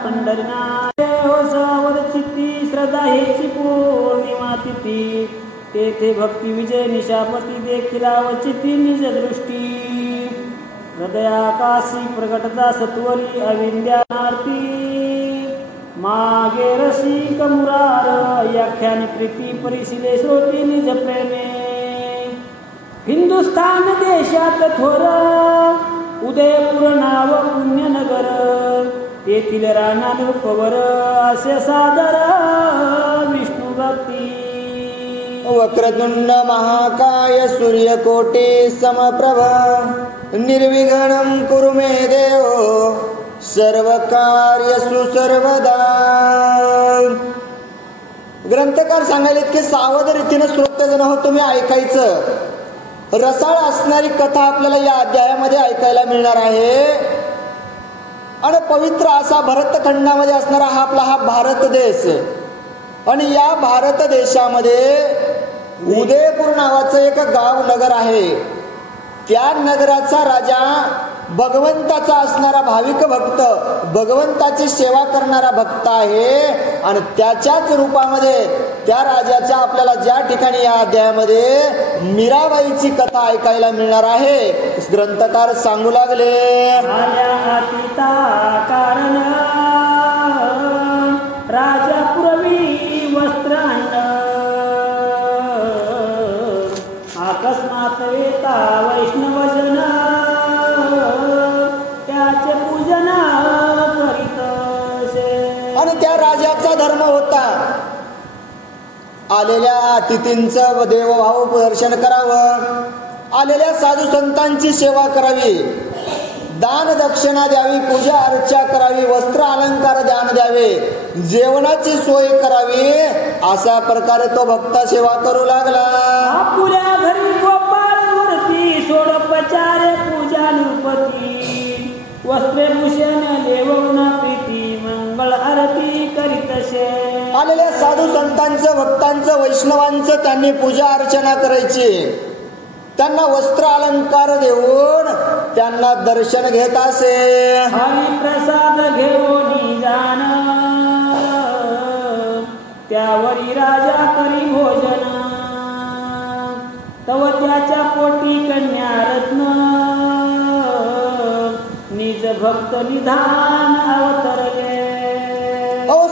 पंढरीनाथ सावर चित्ती श्रद्धा हेची पौर्णिमा तिथी तेथे भक्ती विजय निशापती देखील चित्ती निज दृष्टी हृदयाकाशी प्रगटता सत्वरी अविंद्यानार्ती मागे रसिक मुरार व्याख्यान प्रीती परिशिले श्रोती निज प्रेमे हिंदुस्थान देशात थोर उदयपूर नाव पुण्यनगर तेथील राणा नृपवर असे सादर विष्णू भक्ती वक्रतुंड महाकाय सूर्यकोटी समप्रभ निर्विघ्नं कुरु मे देव सर्व कार्येषु सर्वदा. ग्रंथकार सांगायले की सावध रीतीने श्रोतेजन हो तुम्ही ऐकायचं. रसाळ असणारी कथा आपल्याला या अध्यायामध्ये ऐकायला मिळणार आहे. आणि पवित्र असा भरतखंडामध्ये असणारा हा भारत देश आणि या भारत देशामध्ये उदयपूर नावाचं एक गाव नगर आहे. त्या नगराचा राजा भगवंताचा असणारा भाविक भक्त भगवंताची सेवा करणारा भक्त आहे. आणि त्याच्याच रूपामध्ये त्या राजाच्या आपल्याला ज्या ठिकाणी या अध्यायामध्ये मीराबाईची कथा ऐकायला मिळणार आहे ग्रंथकार सांगू लागले. कारण राजा पुरवी वस्त्रांना अकस्मात वेता वैष्णवजन त्याचे पूजन करीत. आणि त्या राजाचा धर्म होता आलेल्या अतिथींचं देवभाव दर्शन करावं, आलेल्या साधू संतांची सेवा करावी, दान दक्षिणा द्यावी, पूजा अर्चा करावी, वस्त्र अलंकार दान द्यावे, जेवणाची सोय करावी. अशा प्रकारे तो भक्त सेवा करू लागला. आपुल्या घरी गोपाळ मूर्ती सोडोपचार पूजा नृपती वस्त्रभूषण देवना प्रीती मंगळ आरती करीतसे. आलेल्या साधू संतांचं भक्तांचं वैष्णवांचं त्यांनी पूजा अर्चना करायची. त्यांना वस्त्र अलंकार देऊन त्यांना दर्शन घेत असे. हरिप्रसाद घेऊन जाण त्यावरी राजा करी भोजन तव त्याच्या पोटी कन्या रत्न निज भक्त निधान अवतरले.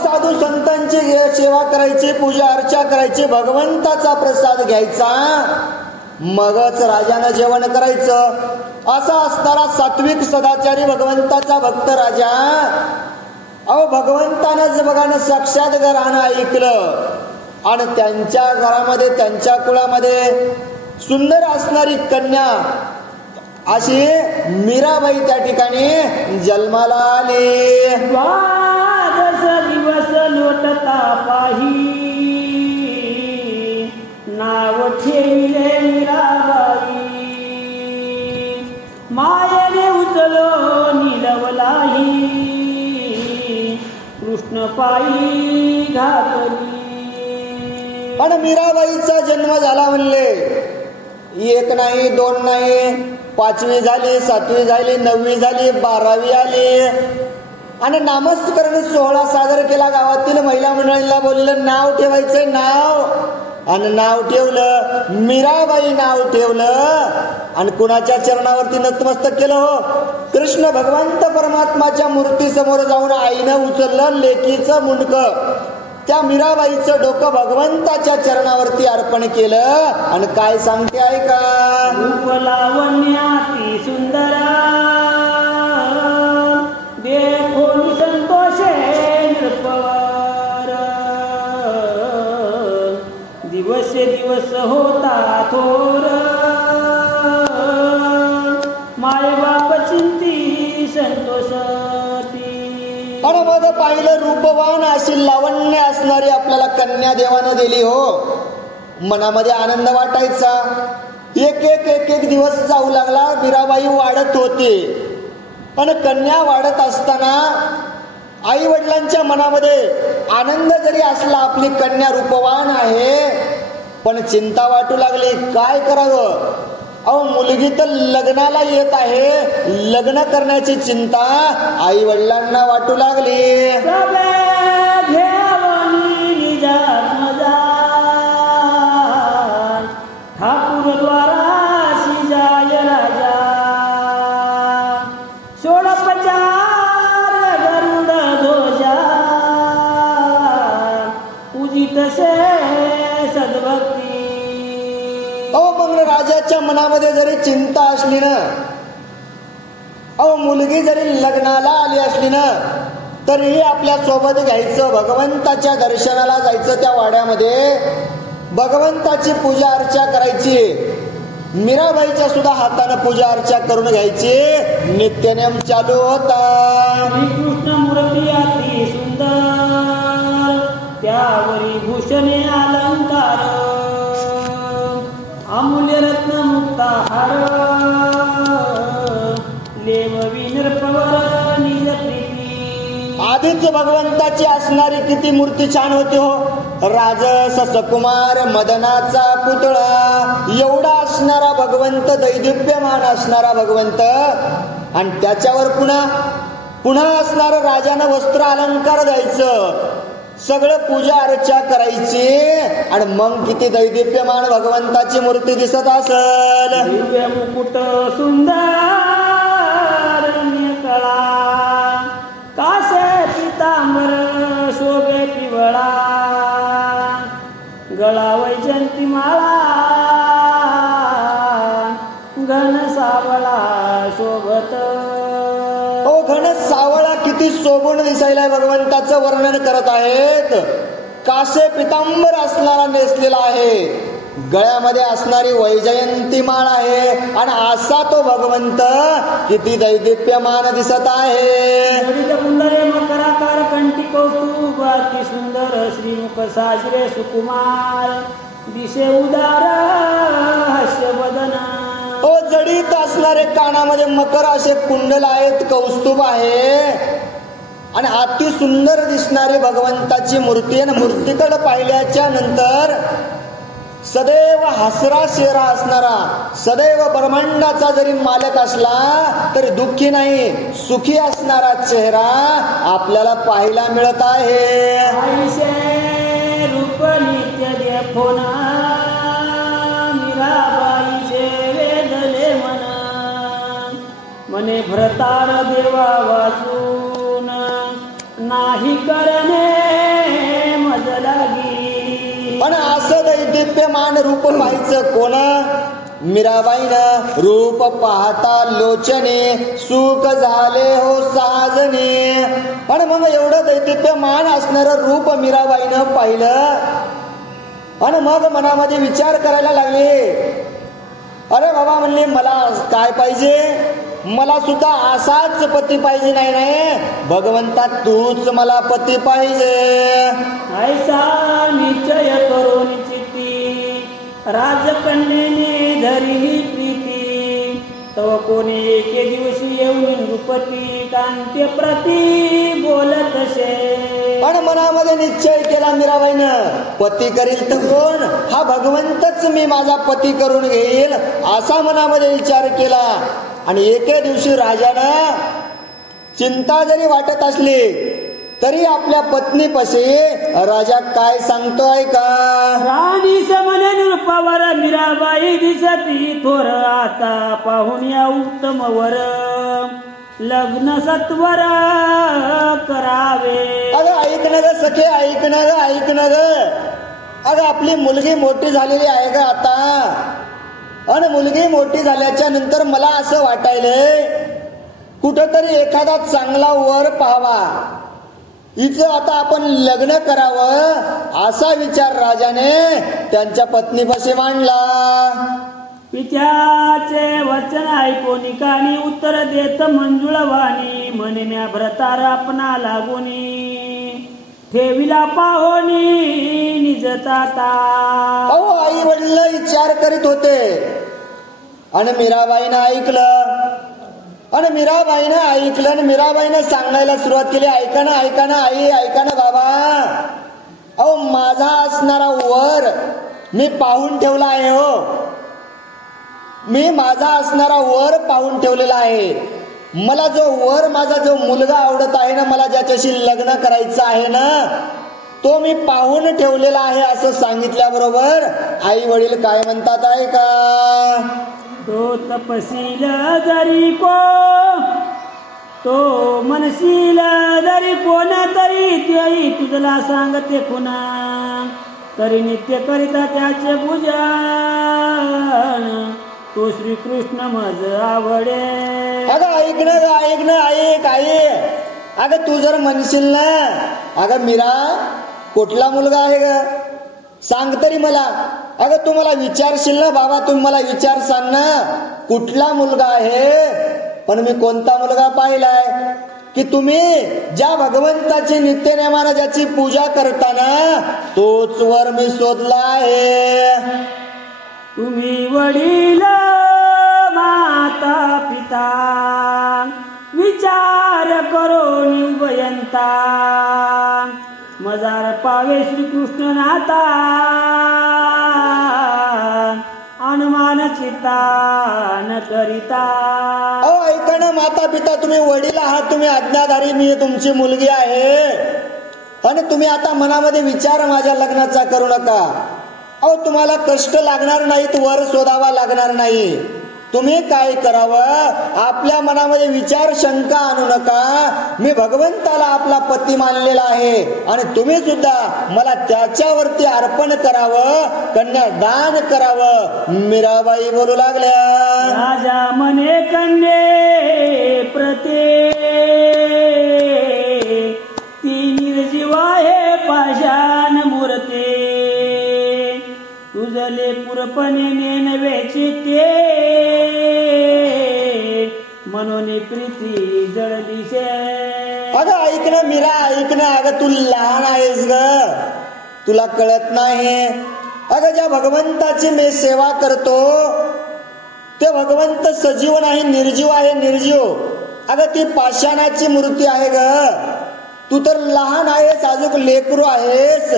साधू संतांची सेवा करायची, पूजा अर्चा करायची, भगवंताचा प्रसाद घ्यायचा, मगच राजानं जेवण करायचं. असा असणारा सात्विक सदाचारी भगवंताचा भक्त राजा भगवंतानंच बघानं साक्षात घरानं ऐकलं आणि त्यांच्या घरामध्ये त्यांच्या कुळामध्ये सुंदर असणारी कन्या अशी मीराबाई त्या ठिकाणी जन्माला आली. द्वादश दिवस लोटता पाही नाव ठेविले मीराबाई मायेने उचलो निलवलाही कृष्ण पायी घातली. आणि मीराबाईचा जन्म झाला म्हणले 1 नाही 2 नाही 5वी झाली 7वी झाली 9वी झाली 12वी आली. आणि नामस्मरण सोहळा सादर केला. गावातील महिला मंडळींना बोललं नाव ठेवायचं नाव. आणि नाव ठेवलं मीराबाई नाव ठेवलं. आणि कुणाच्या चरणावरती नतमस्तक केलं हो कृष्ण भगवंत परमात्माच्या मूर्ती समोर जाऊन आईनं उचललं लेकीचं मुंडकं. त्या मीराबाईचं डोकं भगवंताच्या चरणावरती अर्पण केलं. आणि काय सांगते ऐका. रूप लावण्याती सुंदर देखो संतोषे नृपवर दिवसे दिवस होता थोर माय बाप चिंती संतोषती. आणि मग पाहिलं रूपवान अशी लावण्य असणारी आपल्याला कन्या देवानं दिली हो. मनामध्ये आनंद वाटायचा. एक एक एक एक दिवस जाऊ लागला. मीराबाई वाढत होते. पण कन्या वाढत असताना आई वडिलांच्या मनामध्ये आनंद जरी असला आपली कन्या रूपवान आहे पण चिंता वाटू लागली काय करावं. अहो मुलगी तर लग्नाला येत आहे, लग्न करण्याची चिंता आई वडिलांना वाटू लागली. ठाकूर द्वाराशी जाय राजा, षोडपचार गरुड ध्वजा, पूजितसे सद्भक्ती. अहो मग राजाच्या मनामध्ये जरी चिंता असली ना, अहो मुलगी जरी लग्नाला आली असली ना, तरीही आपल्या सोबत घ्यायचं, भगवंताच्या दर्शनाला जायचं, त्या वाड्यामध्ये भगवंताची पूजा अर्चा करायची. मीराबाईच्या सुद्धा हाताने पूजा अर्चा करून घ्यायची. नित्यनेम चालू होता. श्रीकृष्ण मूर्ती अति सुंदर, त्यावरी भूषणे अलंकार, अमूल्य रत्न मुक्ता हार, लेववी निरपवर निज प्रीती. आधीच भगवंताची असणारी किती मूर्ती छान होती हो. राजस सकुमार मदनाचा पुतळा एवढा असणारा भगवंत, दैदिप्यमान असणारा भगवंत, आणि त्याच्यावर पुन्हा असणारं राजानं वस्त्र अलंकार द्यायचं, सगळं पूजा अर्चा करायची, आणि मग किती दैदिप्यमान भगवंताची मूर्ती दिसत असल. दिव्य मुकुट सुंदर कळा, कासे पितांबर शोभे पिवळा, गळा वैजंती माळा, घन सावळा शोभत. ओ घन सावळा किती शोभून दिसायला भगवंताचं वर्णन करत आहेत. कासे पितांबर असणारा नेसलेला आहे, गळ्यामध्ये असणारी वैजयंती माळ आहे, आणि असा तो भगवंत किती दैदिप्यमान दिसत आहे. कुंडले मकराकार कंठी कौस्तुभ अति सुंदर, श्रीमुख साजरे सुकुमार, दिशे उदार हास्य वदना. ओ जडीत असणारे कानामध्ये मकर असे कुंडल आहेत, कौस्तुभ आहे, आणि अति सुंदर दिसणारी भगवंताची मूर्ती. आणि मूर्तीकडे पाहिल्याच्या नंतर सदैव हसरा चेहरा असणारा, सदैव ब्रह्मांडाचा जरी मालक असला तरी दुःखी नाही, सुखी असणारा चेहरा आपल्याला पाहायला मिळत आहे. आईशे रूप नित्य देखोना, मीराबाईचे वेदले मने भ्रतार देवा वाचून, नाही करणे मज लागी. पण असं दैदिप्यमान रूप पाहायचं कोण? मीराबाईनं रूप पाहता लोचने, सुख झाले हो साजने. पण मग एवढं दैदिप्यमान असणारं रूप मीराबाईनं पाहिलं, आणि मग मनामध्ये विचार करायला लागले. अरे बाबा म्हणले, मला काय पाहिजे? मला सुद्धा असाच पती पाहिजे. नाही, भगवंता तूच मला पती पाहिजे. ऐसा निश्चय करून चित्ती, राजकन्येने धरली प्रीती. तव कोणी एके दिवशी येऊन नृपती, कांत्य प्रती बोलत शे. पण मनामध्ये निश्चय केला मीराबाईनं, पती करील तर कोण? हा भगवंतच मी माझा पती करून घेईल, असा मनामध्ये विचार केला. आणि एके दिवशी राजानं चिंता जरी वाटत असली तरी आपल्या पत्नीपाशी राजा काय सांगतोय का? राणी समने नृपावर मीराबाई दिसती थोर, आता पाहून या उत्तम वर, लग्न सत्वर करावे. अगं ऐक ना ग सखे, ऐक ना ग. अगं आपली मुलगी मोठी झालेली आहे ग आता, आणि मुलगी मोठी झाल्याच्या नंतर मला असं वाटायलंय कुठंतरी एखादा चांगला वर पाहावा, हिचं आता आपण लग्न करावं, असा विचार राजाने त्यांच्या पत्नीपाशी मांडला. पित्याचे वचन ऐकून कानी उत्तर देत मंजुळवाणी, म्हणण्या भ्रतार आपणा लागोनी, ठेविला पाहोनी निजताता. अहो आई वडील विचार करीत होते, आणि मीराबाईनं ऐकलं, आणि मीराबाईनं सांगायला सुरुवात केली. ऐका ना आई, ऐका ना बाबा, अहो माझा असणारा वर मी पाहून ठेवला आहे हो. मी माझा असणारा वर पाहून ठेवलेला आहे. मला जो वर माझा जो मुलगा आवडत आहे ना, मला ज्याच्याशी लग्न करायचं आहे ना, तो मी पाहून ठेवलेला आहे असं सांगितल्याबरोबर आई वडील काय म्हणतात आहे का? तो तपशील जरी तो मनशील जरी कोण तरी तेही तुझला सांगते खुना, तरी नित्य करिता त्याचे पूजन, तो श्रीकृष्ण मज आवडे. अगं ऐक ना ऐक. अगं तू जर म्हणशील ना, अगं मीरा कुठला मुलगा आहे ग सांग तरी मला. अगं तू मला विचारशील ना, बाबा तुम्ही मला विचारसान ना कुठला मुलगा आहे, पण मी कोणता मुलगा पाहिलाय की तुम्ही ज्या भगवंताची नित्यनेमानं ज्याची पूजा करताना तोच वर मी शोधला आहे. तुम्ही वडील माता पिता विचार करो निवयंता, मजार पावे श्रीकृष्ण नाता, अनुमान चित्ता न करिता. ऐका ना माता पिता, तुम्ही वडील आहात, तुम्ही आज्ञाधारी, मी तुमची मुलगी आहे, आणि तुम्ही आता मनामध्ये विचार माझ्या लग्नाचा करू नका. तुम्हाला कष्ट लागणार नाहीत, वर शोधावा लागणार नाही. तुम्ही काय करावं, आपल्या मनामध्ये विचार शंका आणू नका. मी भगवंताला आपला पती मानलेला आहे आणि तुम्ही सुद्धा मला त्याच्यावरती अर्पण करावं, कन्यादान करावं. मीराबाई बोलू लागल्या, राजा मने कन्ये प्रते ती निर्जीव आहे पाषाण मूर्ते, तुझले पुरपणे नेनवेचे ते, म्हणून प्रीती जळलीशे. अगं ऐक ना मीरा, ऐक ना. अगं तू लहान आहेस ग, तुला कळत नाही. अगं ज्या भगवंताची मी सेवा करतो ते भगवंत सजीव नाही, निर्जीव आहे, निर्जीव. अगं ती पाषाणाची मूर्ती आहे ग. तू तर लहान आहेस, अजून लेकरू आहेस,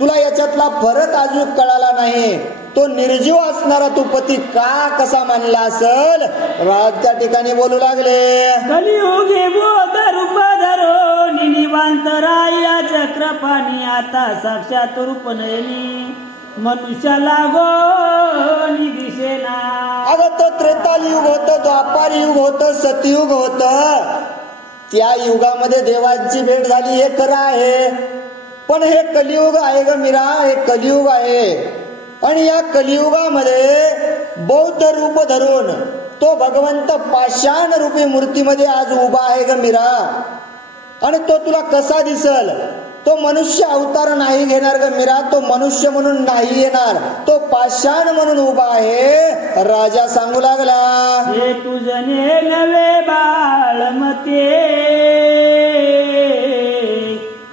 तुला याच्यातला फरक अजून कळाला नाही. तो निर्जीव असणारा तू पती का कसा मानला असल? राज त्या ठिकाणी बोलू लागले, कलियुगे बोध रूप धरो निवांतराया चक्रपाणी, आता साक्षात रूप नयनी मनुष्याला गो दिसेना. अगं तो त्रेतायुग होतं, द्वापार युग होतं, सतयुग होतं. त्या युगामध्ये देवांची भेट झाली हे खरं आहे, पण हे कलियुग आहे ग मीरा, हे कलियुग आहे. आणि या कलियुगामध्ये बौद्ध रूप धरून तो भगवंत पाषाण रूपी मूर्तीमध्ये आज उभा आहे ग मीरा. आणि तो तुला कसा दिसल? तो मनुष्य अवतार नाही घेणार ग मीरा, तो मनुष्य म्हणून नाही येणार, तो पाषाण म्हणून उभा आहे. राजा सांगू लागला, हे तुझने नवे बाळमते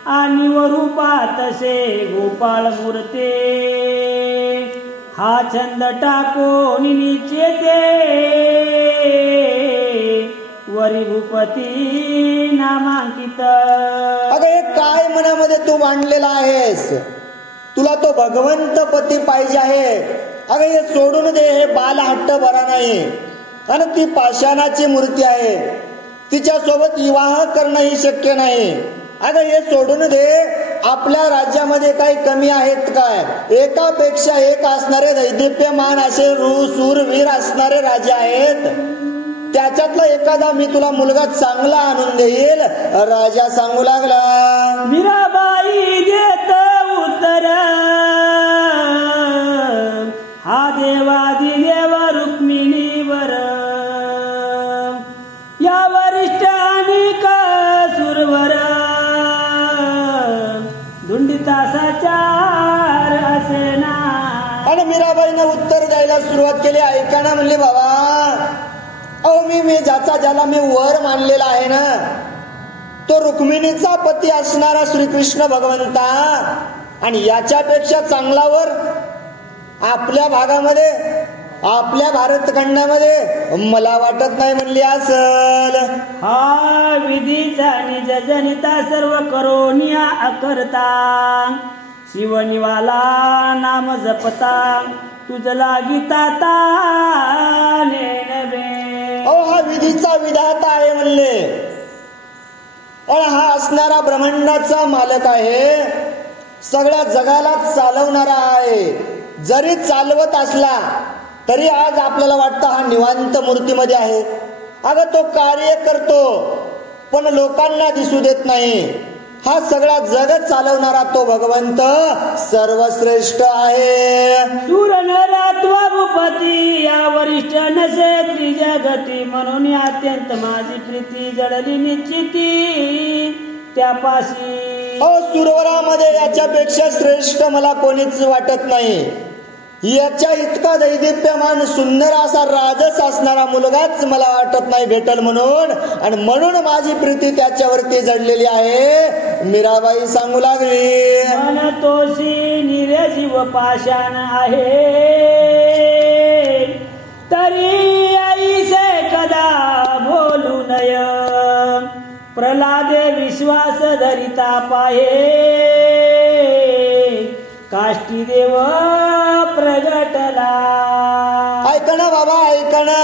आणि वरूपात तसे गोपाळ मूर्ते, हा छंद टाकून निचेते वरी भूपती नामांकित. अगं हे काय मनामध्ये तू मांडलेला आहेस? तुला तो भगवंत पती पाहिजे आहे. अगं हे सोडून दे, हे बालहट्ट बरा नाही. आणि ती पाषाणाची मूर्ती आहे, तिच्या सोबत विवाह करणं ही शक्य नाही. अगं हे सोडून दे. आपल्या राज्यामध्ये काही कमी आहेत काय? एकापेक्षा एक असणारे दैदिप्यमान असे शूरवीर असणारे राजे आहेत. त्याच्यातला एखादा मी तुला मुलगा चांगला आणून देईल. राजा सांगू लागला, मीराबाई देत उत्तर, हा देवादिदेव रुक्मिणीवर, या वरिष्ठ आणि सुरवर, धुंडितासाचार असेना. आणि मीराबाईने उत्तर द्यायला सुरुवात केली. ऐका ना म्हणले, बाबा मी ज्याला मी वर मानलेला आहे ना, तो रुक्मिणीचा पती असणारा श्रीकृष्ण भगवंता, आणि याच्यापेक्षा चांगला वर आपल्या भागामध्ये, आपल्या भारतखंडामध्ये मला वाटत नाही म्हणली असल. हा विधीचा निज जनिता सर्व करोनिया अकर्ता, शिवनिवाला नाम जपता, तुझ लागिता ताने नव्हे. हा विधीचा विधाता आहे म्हणले. हा असणारा ब्रह्मांडाचा मालक आहे, सगळ्या जगाला चालवणारा आहे. जरी चालवत असला तरी आज आपल्याला वाटतं हा निवांत मूर्तीमध्ये आहे. अगं तो कार्य करतो पण लोकांना दिसू देत नाही. हा सगळा जग चालवणारा तो भगवंत सर्वश्रेष्ठ आहे. सूर नरात्वा भूपती या वरिष्ठ नसे त्रिजगती. म्हणून अत्यंत माझी प्रीती जडली निश्चिती त्यापाशी. सुरवरामध्ये याच्यापेक्षा श्रेष्ठ मला कोणीच वाटत नाही. याच्या इतका दैदिप्यमान सुंदर असा राजस असणारा मुलगाच मला वाटत नाही भेटल म्हणून. आणि म्हणून माझी प्रीती त्याच्यावरती जडलेली आहे. मीराबाई सांगू लागली, मन तोशी निर्जीव पाषाण आहे, तरी ऐसे कदा बोलू नय. प्रल्हादे विश्वास धरिता पाहे, काष्टी देव प्रगटला. ऐका ना बाबा, ऐका ना.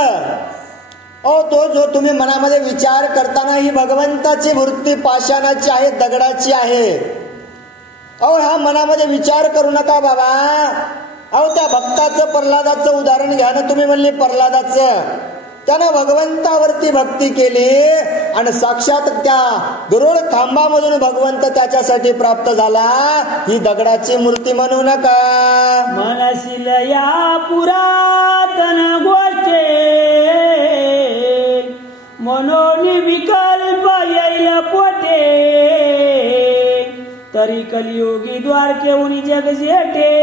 तो जो तुम्ही मनामध्ये विचार करताना ही भगवंताची मूर्ती पाषाणाची आहे, दगडाची आहे. हा मनामध्ये विचार करू नका बाबा. त्या भक्ताचं प्रल्हादाचं उदाहरण घ्या ना तुम्ही. म्हणले प्रल्हादाचं, त्यानं भगवंतावरती भक्ती केली आणि साक्षात त्या गरुड खांबामधून भगवंत त्याच्यासाठी प्राप्त झाला. ही दगडाची मूर्ती म्हणू नका. मनशील या पुरातन गोष्टे, मनोनी विकल्प येईल पोटे. तरी कलियुगी द्वारकेऊनी जग जेटे,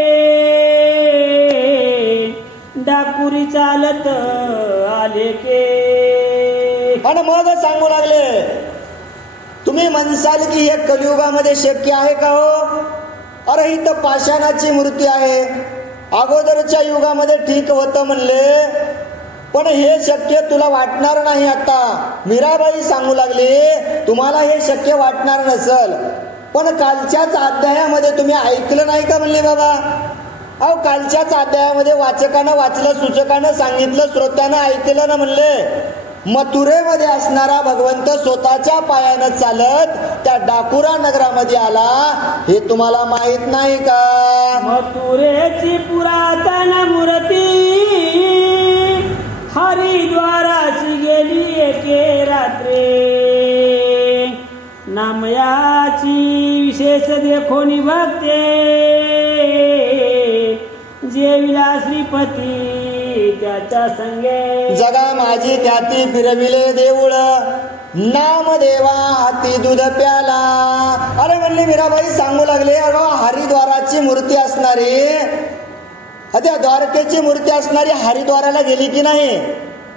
डाकुरी चालत आले के. आणि मग सांगू लागले, तुम्ही म्हणसाल की हे कलियुगामध्ये शक्य आहे का हो? अरे ही तर पाषाणाची मूर्ती आहे. अगोदरच्या युगामध्ये ठीक होतं म्हणले, पण हे शक्य तुला वाटणार नाही. आता मीराबाई सांगू लागली, तुम्हाला हे शक्य वाटणार नसल, पण कालच्याच अध्यायामध्ये तुम्ही ऐकलं नाही का म्हणले बाबा. कालच्याच अध्यायामध्ये वाचकानं वाचलं, सूचकानं सांगितलं, श्रोत्यानं ऐकलं ना म्हणले. मथुरेमध्ये असणारा भगवंत स्वतःच्या पायानं चालत त्या डाकुरा नगरामध्ये आला. हे तुम्हाला माहित नाही का? मथुरेची पुरातन मूर्ती हरिद्वाराची गेली एके रात्री. नामयाची विशेष देखोनी भक्ते, जेविला श्रीपती त्याच्या संगे. जगा माझी त्याती फिरविले देऊळ, नामदेवा हाती दूध प्याला. अरे म्हणले मीराबाई सांगू लागले, हरिद्वाराची मूर्ती असणारी, त्या द्वारकेची मूर्ती असणारी हरिद्वाराला गेली की नाही?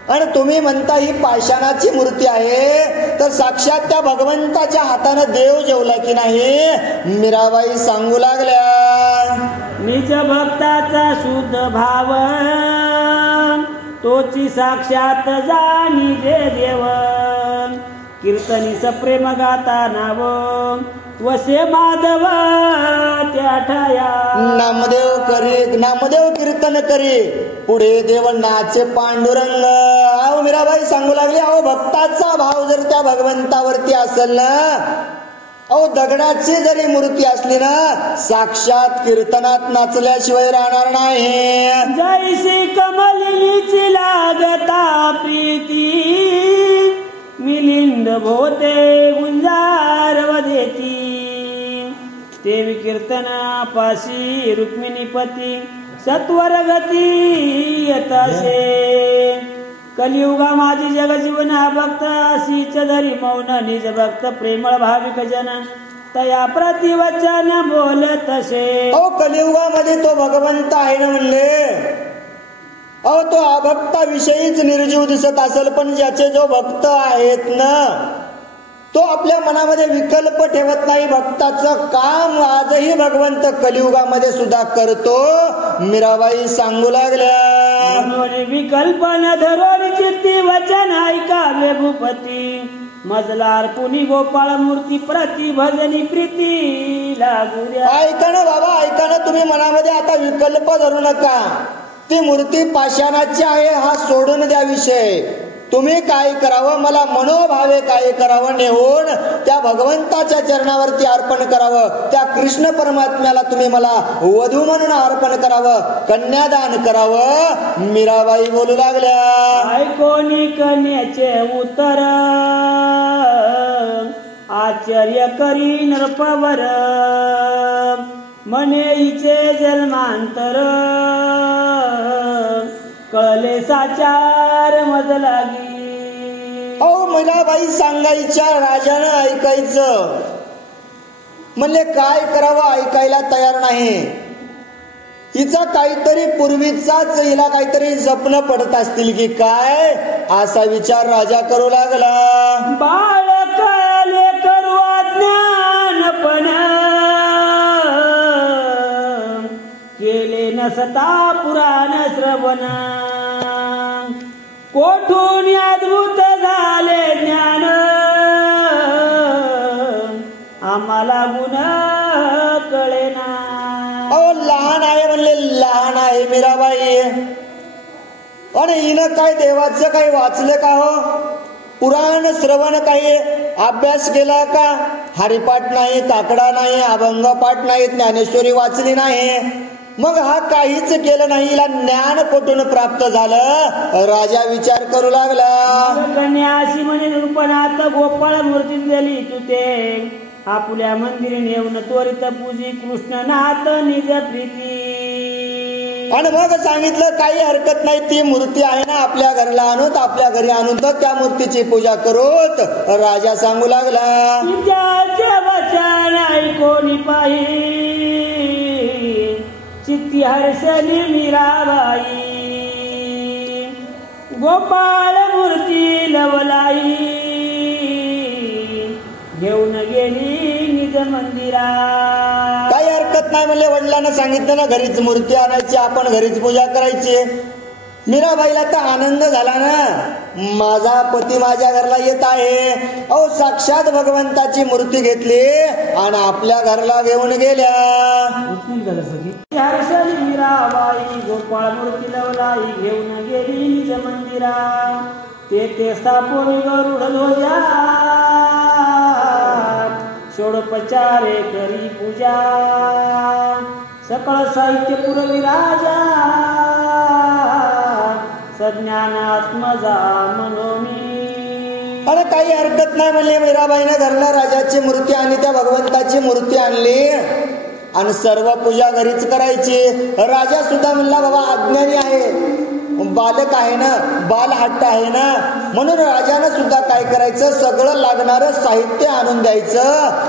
आणि तुम्ही म्हणता ही पाषाणाची मूर्ती आहे, तर साक्षात त्या भगवंताच्या हातानं देव जेवला की नाही? मीराबाई सांगू लागल्या, निज भक्ताचा शुद्ध भाव, तोची साक्षात जाणी जे देव. कीर्तनीच प्रेम गाता नाव, वसे माधव त्या ठाया. नामदेव कीर्तन करी, पुढे देव नाचे पांडुरंग. मीराबाई सांगू लागली, भक्ताचा भाव जर त्या भगवंतावरती असेल ना, दगडाची जरी मूर्ती असली ना, साक्षात कीर्तनात नाचल्याशिवाय राहणार नाही. जैसी कमलिनीची लागता प्रीती, मिलिंद भोते गुंजार वदेती. देवी कीर्तनापाशी रुक्मिणीपती, सत्वर गती येतासे. कलियुगा माझी जग जीवन भक्त, अशीच धरी मौन निज भक्त. प्रेमळ भाविक जन तया प्रतिवचन बोलतसे. कलियुगामध्ये तो भगवंत आहे ना म्हणले. तो अभक्ताविषयीच निर्जीव दिसत असेल, पण ज्याचे जो भक्त आहेत ना, तो आपल्या मनामध्ये विकल्प ठेवत नाही. भक्ताचं काम आजही भगवंत कलियुगामध्ये सुद्धा करतो. मीराबाई सांगू लागल्या, विकल्प न धरून चित्ती वचन ऐकावे भूपती. मजलार पुनी गोपाळ मूर्ती प्रति भजनी प्रीती लागू द्या. ऐका ना बाबा, ऐका ना. तुम्ही मनामध्ये आता विकल्प धरू नका. ती मूर्ती पाषाणाची आहे हा सोडून द्या विषय. तुम्ही काय करावं, मला मनोभावे काय करावं, नेऊन त्या भगवंताच्या चरणावरती अर्पण करावं. त्या कृष्ण परमात्म्याला तुम्ही मला वधू म्हणून अर्पण करावं, कन्यादान करावं. मीराबाई बोलू लागल्या, ऐकोनी कन्याचे उत्तर आश्चर्य करी नरपवर, म्हणे हिचे जन्मांतर कळले साचार मज लागी. अहो मीराबाई सांगायच्या, राजानं ऐकायचं. म्हणले काय करावं, ऐकायला तयार नाही. हिचा काहीतरी पूर्वीचाच हिला काहीतरी जपणं पडत असतील की काय, असा विचार राजा करू लागला. बाळ कळले करू अज्ञानपण, केले नसता पुराण श्रवण, कोठून अद्भुत झाले ज्ञान, आम्हाला गुण कळेना. अहो लहान आहे म्हणले, लहान आहे मीराबाई. आणि हिनं काय देवाचं काही वाचलं का हो, पुराण श्रवण काही अभ्यास केला का? हरिपाठ नाही, काकडा नाही, अभंग पाठ नाही, ज्ञानेश्वरी वाचली नाही. मग हा काहीच केलं नाही, हिला ज्ञान कुठून प्राप्त झालं? राजा विचार करू लागला. कन्या अशी म्हणे रूपनाथ गोपाळ मूर्तीत गेली तुते, आपुल्या मंदिरी नेऊन त्वरित पूजी कृष्णनाथ निज प्रीती. आणि मग सांगितलं काही हरकत नाही, ती मूर्ती आहे ना आपल्या घरला आणूत, आपल्या घरी आणून तर त्या मूर्तीची पूजा करूत. राजा सांगू लागला, तुझ्याचे वचन ऐकोनी पाही, चित्ती हर्षली मीराबाई, गोपाळ मूर्ती लवलाई, घेऊन गेली निज मंदिरा. काही हरकत नाही म्हणले, वडिलांना सांगितलं ना घरीच मूर्ती आणायची, आपण घरीच पूजा करायची. मीराबाईला तर आनंद झाला ना, माझा पती माझ्या घरला येत आहे. अहो साक्षात भगवंताची मूर्ती घेतली आणि आपल्या घरला घेऊन गेल्या. हर्षली मीराबाई, गोपाळ मूर्ती लवलाई, घेऊन गेली निज मंदिरा. तेथे स्थापून गरुड ध्वजा, षोडोपचारे करी पूजा, सकळ साहित्य पुरवी राजा, सज्ञानात्मजा मनोनी. अरे काही हरकत नाही म्हणले, मीराबाईने घरला राजाची मूर्ती आणि त्या भगवंताची मूर्ती आणली आणि सर्व पूजा घरीच करायची. राजा सुद्धा म्हणला बाबा अज्ञानी आहे, बालक आहे ना, बालहट्ट आहे ना, म्हणून राजानं सुद्धा काय करायचं, सगळं लागणारं साहित्य आणून द्यायचं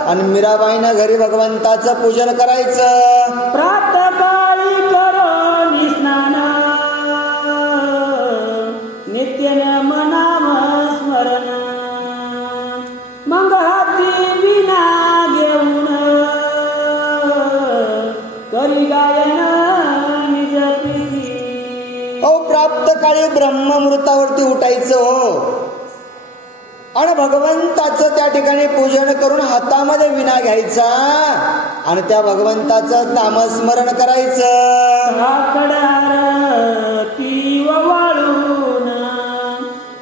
आणि मीराबाईनं घरी भगवंताचं पूजन करायचं. प्रातःकाळी करो स्नान, नित्य नाम स्मरण, मग हाती विना घेऊन करी गायन निज प्रीती. प्राप्त काळी ब्रह्ममुहूर्तावरती उठायचं हो, आणि भगवंताचं त्या ठिकाणी पूजन करून हातामध्ये विणा घ्यायचा आणि त्या भगवंताचं नामस्मरण करायचं. आरती वाळून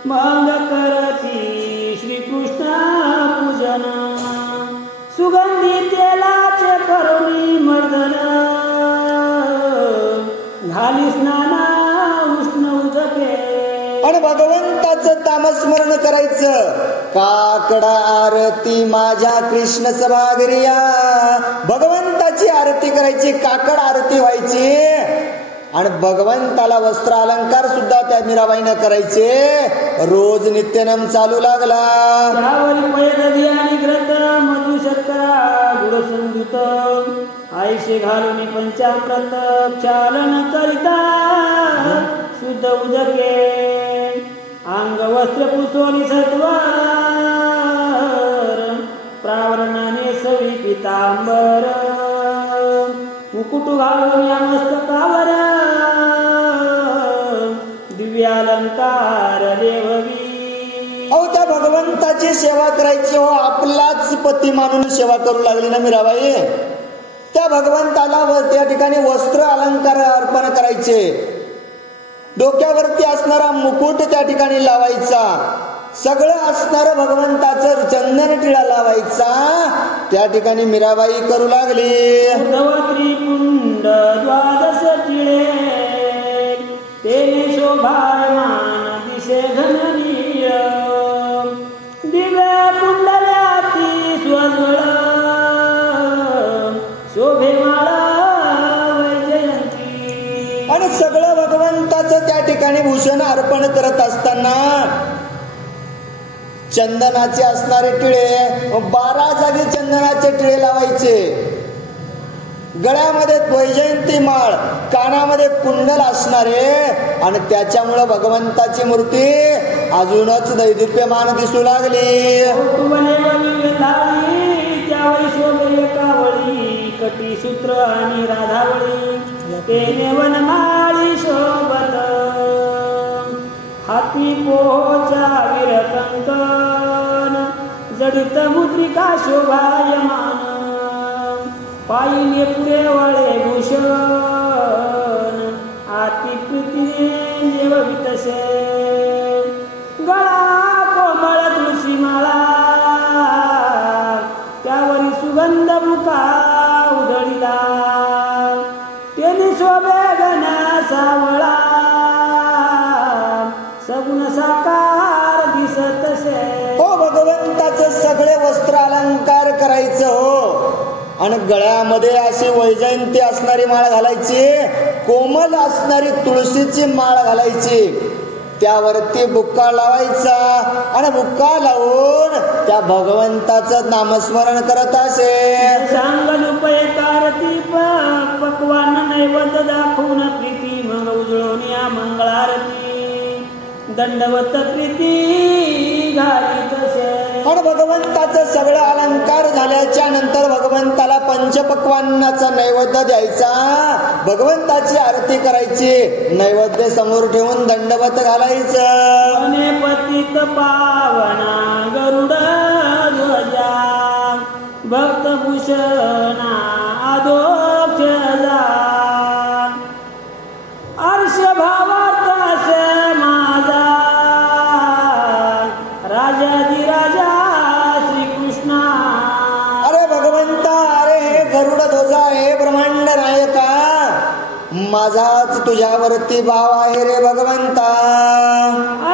मग करती श्रीकृष्ण पूजन, सुगंधी तेलाचे करुणी मर्दन, घाली स्नान आणि भगवंताचं नामस्मरण करायचं. काकडा आरती माझ्या कृष्ण सभागरिया, भगवंताची आरती करायची, काकड आरती व्हायची आणि भगवंताला वस्त्र अलंकार सुद्धा त्या मीराबाईनं करायचे. रोज नित्यनेम चालू लागला. त्यावरी पैदली आणि ग्रंथ मधु शर्करा गुड संगीत, आईशे घालून पंचामृत चालन करिता, शुद्ध उदके अंग वस्त्र पुसोनी सत्वर, प्रावरणाने सवी पितांबर, मुकुट घालून या मस्तकावर, दिव्यालंकार देववी. अहो त्या भगवंताची सेवा करायची हो, आपलाच पती मानून सेवा करू लागली ना मीराबाई. त्या भगवंताला त्या ठिकाणी वस्त्र अलंकार अर्पण करायचे. डोक्यावरती असणारा मुकुट त्या ठिकाणी लावायचा, सगळं असणारं भगवंताचं चंदन टिळा लावायचा. त्या ठिकाणी मीराबाई करू लागली. त्रिपुंड द्वादश टिळे ते शोभायमान दिशे घननीय दिव्य कुंडल्याती स्वजळ शोभे माळा वैजयंती. आणि सगळं भगवंताचं त्या ठिकाणी भूषण अर्पण करत असताना चंदनाचे असणारे टिळे 12 जागी चंदनाचे टिळे लावायचे, गळ्यामध्ये वैजयंती माळ, कानामध्ये कुंडल असणारे. आणि त्याच्यामुळे भगवंताची मूर्ती अजूनच दैदिप्यमान दिसू लागली. कटी सूत्र आणि राधावळी तेने वनमाळी शोभत हाती पोचा विरकंकन जडित मुद्रिका शोभायमान पायी पुरे वळे भूषण आती प्रीतीने देववितसे गळा कोमळ तुळशी माळा त्यावरी सुगंध मुका उधळीला तेने शोभे गणा सावळा सगुण साकार दिसतसे. हो, भगवंताचं सगळे वस्त्र अलंकार करायचं हो. आणि गळ्यामध्ये अशी वैजयंती असणारी माळ घालायची, कोमल असणारी तुळशीची माळ घालायची, त्यावरती बुक्का लावायचा आणि बुक्का लावून त्या भगवंताचं नामस्मरण करत असे. सांगनुपयकारती पक्वान नैवत दाखवून प्रीती मग उजळून या मंगळारती दंडवत प्रीती घालीत असे. पण भगवंताचं सगळं अलंकार झाल्याच्या नंतर भगवंताला पंचपक्वान्नाचा नैवेद्य द्यायचा, भगवंताची आरती करायची, नैवेद्य समोर ठेवून दंडवत घालायचं. पतित पावना गरुड ध्वजा भक्तभूषणा आदोक्षजा अर्ष भावार्थ असे माझा राजाधिराजा श्रीकृष्णा. अरे भगवंता, अरे हे गरुड ध्वजा, हे ब्रह्मांड नायका, माझाच तुझ्यावरती भाव आहे रे भगवंता.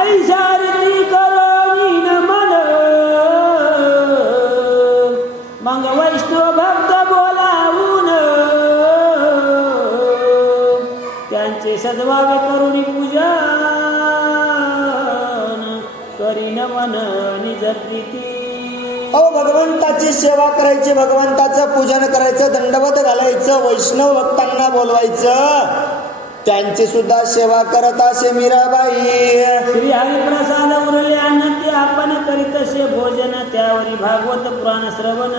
ऐशारती करोनी मन मग वैष्णव भक्त बोलावून त्यांचे सद्भाव करुणी पूजन करीन मन निजप्रीती. अहो, भगवंताची सेवा करायची, भगवंताचं पूजन करायचं, दंडवत घालायचं, वैष्णव भक्तांना बोलवायचं, त्यांची सुद्धा सेवा करत असे मीराबाई. श्री हरिप्रसाद उरले अन्न ते आपण करीत असे भोजन त्यावरी भागवत पुराण श्रवण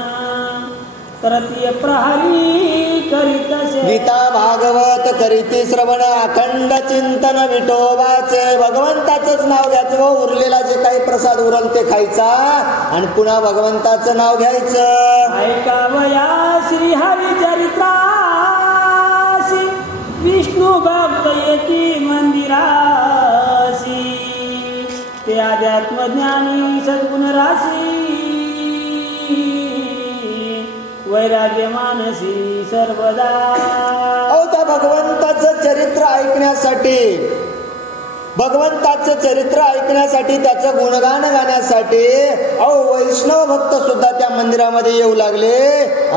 करतीय प्रहरी करीत असे. गीता भागवत करीती श्रवण अखंड चिंतन विठोबाचे. भगवंताचंच नाव घ्यायचं, उरलेला जे काही प्रसाद उरल ते खायचा आणि पुन्हा भगवंताचं नाव घ्यायचं. ऐकावया श्री हरिचरित्रासी विष्णू भक्त येती मंदिरासी ते अध्यात्मज्ञानी सद्गुण राशी वैराग्य मानसी सर्वदा. त्या भगवंताचं चरित्र ऐकण्यासाठी, भगवंताचं चरित्र ऐकण्यासाठी, त्याचं गुणगान गाण्यासाठी वैष्णव भक्त सुद्धा त्या मंदिरामध्ये येऊ लागले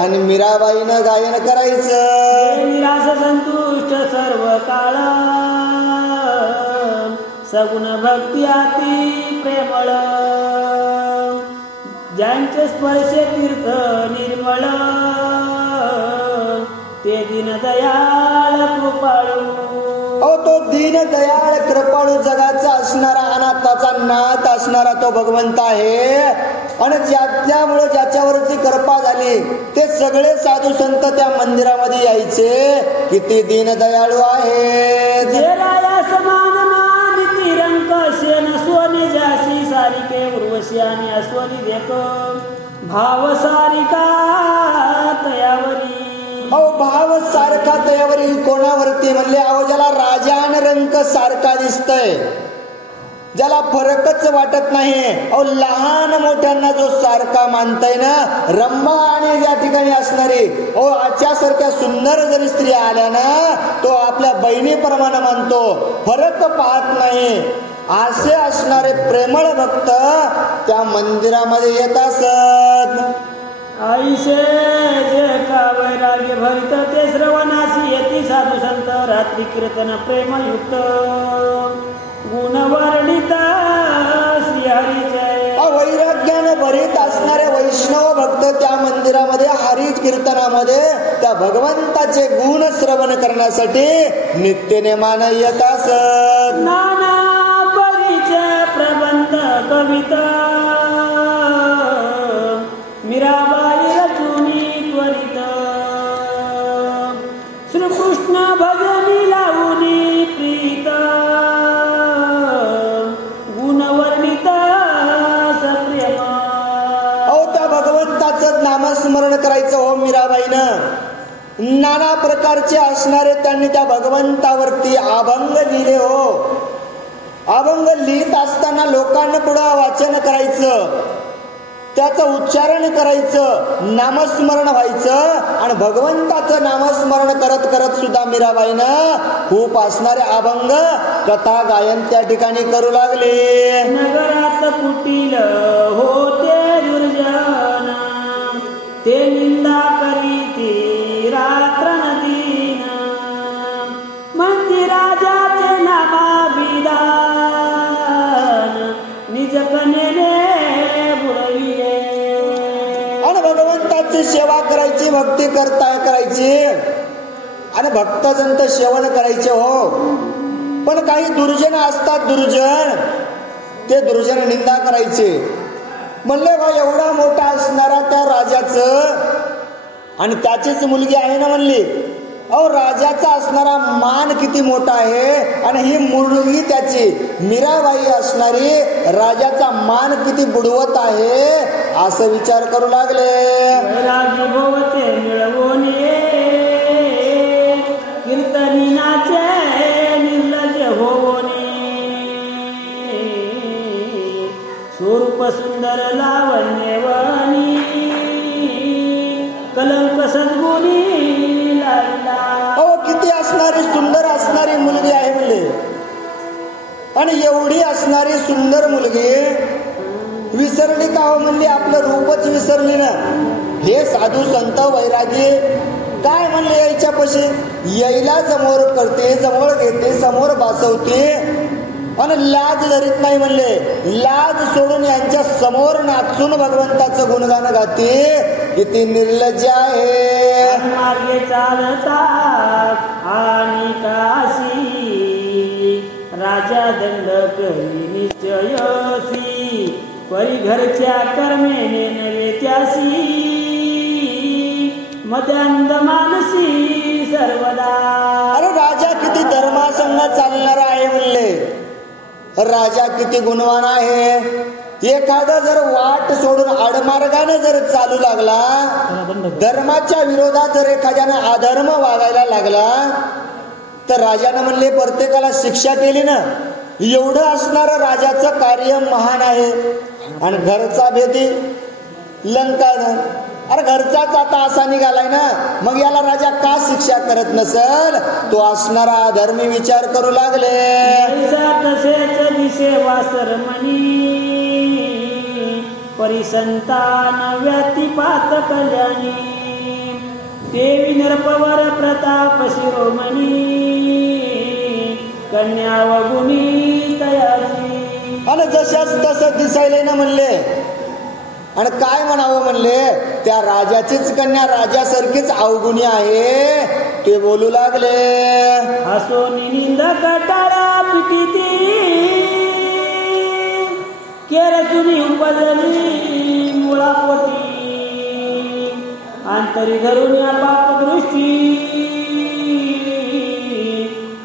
आणि मीराबाईनं गायन करायचं. निराश संतुष्ट सर्व काळ सगुण भक्ती अति प्रेमळ ज्यांचे स्पर्शे तीर्थ निर्मळ ते दीनदयाळ कृपाळू. तो दीनदयाळ कृपाळू जगाचा असणारा, अनाथाचा नाथ असणारा तो भगवंत आहे. आणि ज्याच्यामुळे ज्याच्यावरची कृपा झाली ते सगळे साधू संत त्या मंदिरामध्ये यायचे. किती दीनदयाळू आहेत. समान मान तिरंक शेन सोने जाशी सारिके उर्वशी आणि अस्वनी देख भाव सारिका तयावरी. भाव सारखा तयावरी कोणावरती म्हणले, ज्याला राजान रंग एकटंक सारखा दिसतय, ज्याला फरकच वाटत नाही. अहो लहान मोठ्यांना जो सारखा मानताय ना, रंभा आणि या ठिकाणी असणारी अहो आच्यासारख्या सुंदर जरी स्त्री आल्या ना, तो आपल्या बहिणीप्रमाणे मानतो, फरक पाहत नाही. असे असणारे प्रेमळ भक्त त्या मंदिरामध्ये येत असत. आईशे जे का वैराग्य भरित ते श्रवणासी यती साधू संत रात्री कीर्तन प्रेमयुक्त गुणवर्णित श्रीहरीचे. वैराग्याने भरीत असणारे वैष्णव भक्त त्या मंदिरामध्ये हरी कीर्तनामध्ये त्या भगवंताचे गुण श्रवण करण्यासाठी नित्यनेमाने येत असत. नाना परिचय प्रबंध कविता मीराबाई रचुनी त्वरित श्रीकृष्ण भजनी लावणी प्रीत गुणवर्णित सप्रेम. अहो त्या भगवंताचं नामस्मरण करायचं हो मीराबाईनं. नाना प्रकारचे असणारे त्यांनी त्या भगवंतावरती अभंग लिहिले हो. अभंग लिहित असताना लोकांना पुढं वाचन करायचं, त्याचं उच्चारण करायचं, नामस्मरण व्हायचं आणि भगवंताचं नामस्मरण करत करत सुद्धा मीराबाईनं खूप असणारे अभंग कथा गायन त्या ठिकाणी करू लागले. नगरात कुटील होते दुर्जन ते निंदा करीती रात्र दिन मंदिराजाचे नामाभिधान निज कनेने बुडविले. आणि भगवंताची सेवा करायची, भक्ती करायची आणि भक्तजंत सेवन करायचे हो. पण काही दुर्जन असतात, दुर्जन ते दुर्जन निंदा करायचे. म्हणले बा एवढा मोठा असणारा त्या राजाचं आणि त्याचीच मुलगी आहे ना म्हणली. अहो राजाचा असणारा मान किती मोठा आहे आणि ही मुलगी त्याची मीराबाई असणारी राजाचा मान किती बुडवत आहे असं विचार करू लागले. वैराग्य मिळवणे कीर्तनीनाचे निर्लज होणे स्वरूप सुंदर लावण्यवणी कलंक सद्गुणी लागला. अहो किती असणारी सुंदर असणारी मुलगी आहे म्हणले. आणि एवढी असणारी सुंदर मुलगी विसरली का हो म्हणली, आपलं रूपच विसरली ना. हे साधू संत वैरागी काय म्हणले, याच्यापाशी यायला समोर करते, जवळ घेते, समोर बसवते आणि लाज धरीत नाही म्हणले. लाज सोडून यांच्या समोर नाचून भगवंताचं गुणगान गाते, किती निर्लज्ज आहे. मार्गे चालतात आणि काशी राजा दंड करी निश्चयसी परी घरच्या कर्मेने नवे त्यासी मद्यांध मानसी सर्वदा. अरे राजा किती धर्मासंग चालणारा आहे म्हणले. राजा किती गुणवान आहे. एखादा जर वाट सोडून आडमार्गाने जर चालू लागला, धर्माच्या विरोधात जर एखाद्याने अधर्म वागायला लागला तर राजाने म्हणले प्रत्येकाला शिक्षा केली ना. एवढं असणारं राजाचं कार्य महान आहे. आणि घरचा भेदी लंका, अरे घरचाच आता असा निघालाय ना, मग याला राजा का शिक्षा करत नसल. तो असणारा अधर्मी विचार करू लागले. तसेच दिसे वासरमणी परिसंतान व्यतिपात कल्याणी देवी नरपवर प्रताप शिरोमणी कन्या वगुणी तयाची. आणि जशाच तसं दिसायलंय ना म्हणले. आणि काय म्हणावं म्हणले, त्या राजाचीच कन्या राजासारखीच अवगुणी आहे ते बोलू लागले. असो निंद कटाळा पिटीती केरसुनी उपजली मुळापोटी अंतरी धरून या पापदृष्टी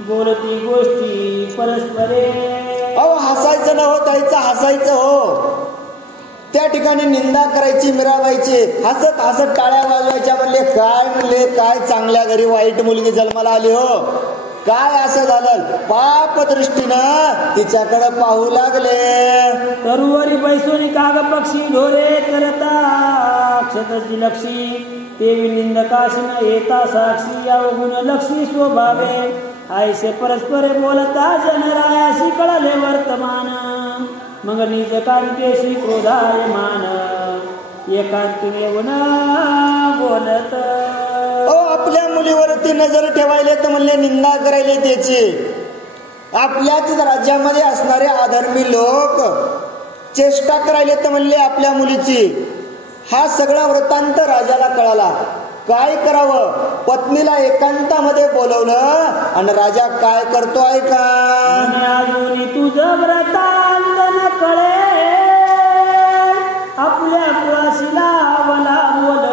बोलती गोष्टी परस्परे. अहो हसायचं न हो, त्याचं हसायचं हो. त्या ठिकाणी निंदा करायची मीराबाईची, हसत हसत टाळ्या वाजवायच्या. म्हणले काय म्हणले, काय चांगल्या घरी वाईट मुलगी जन्माला आली हो. काय असं झालं, पाप दृष्टीनं तिच्याकडे पाहू लागले. तरुवरी बैसोनी काग पक्षी ढोरे करता क्षतची लक्षी देवी निंदकाशी न येता साक्षी अवगुण लक्ष्मी स्वभावे आयसे परस्पर बोलता जनरायाशी कळले वर्तमान मग निज कांतेशी क्रोधायमान एकांतीने वन बोलत. आपल्या मुलीवरती नजर ठेवायले तर म्हणले निंदा करायले त्याची. आपल्याच राज्यामध्ये असणारे अधर्मी लोक चेष्टा करायले तर म्हणले आपल्या मुलीची. हा सगळा वृत्तांत राजाला कळाला. काय करावं, पत्नीला एकांतामध्ये बोलवलं आणि राजा काय करतो ऐका. अजून तुझं व्रतांत न कळे आपल्या कुळाशी लावला बोल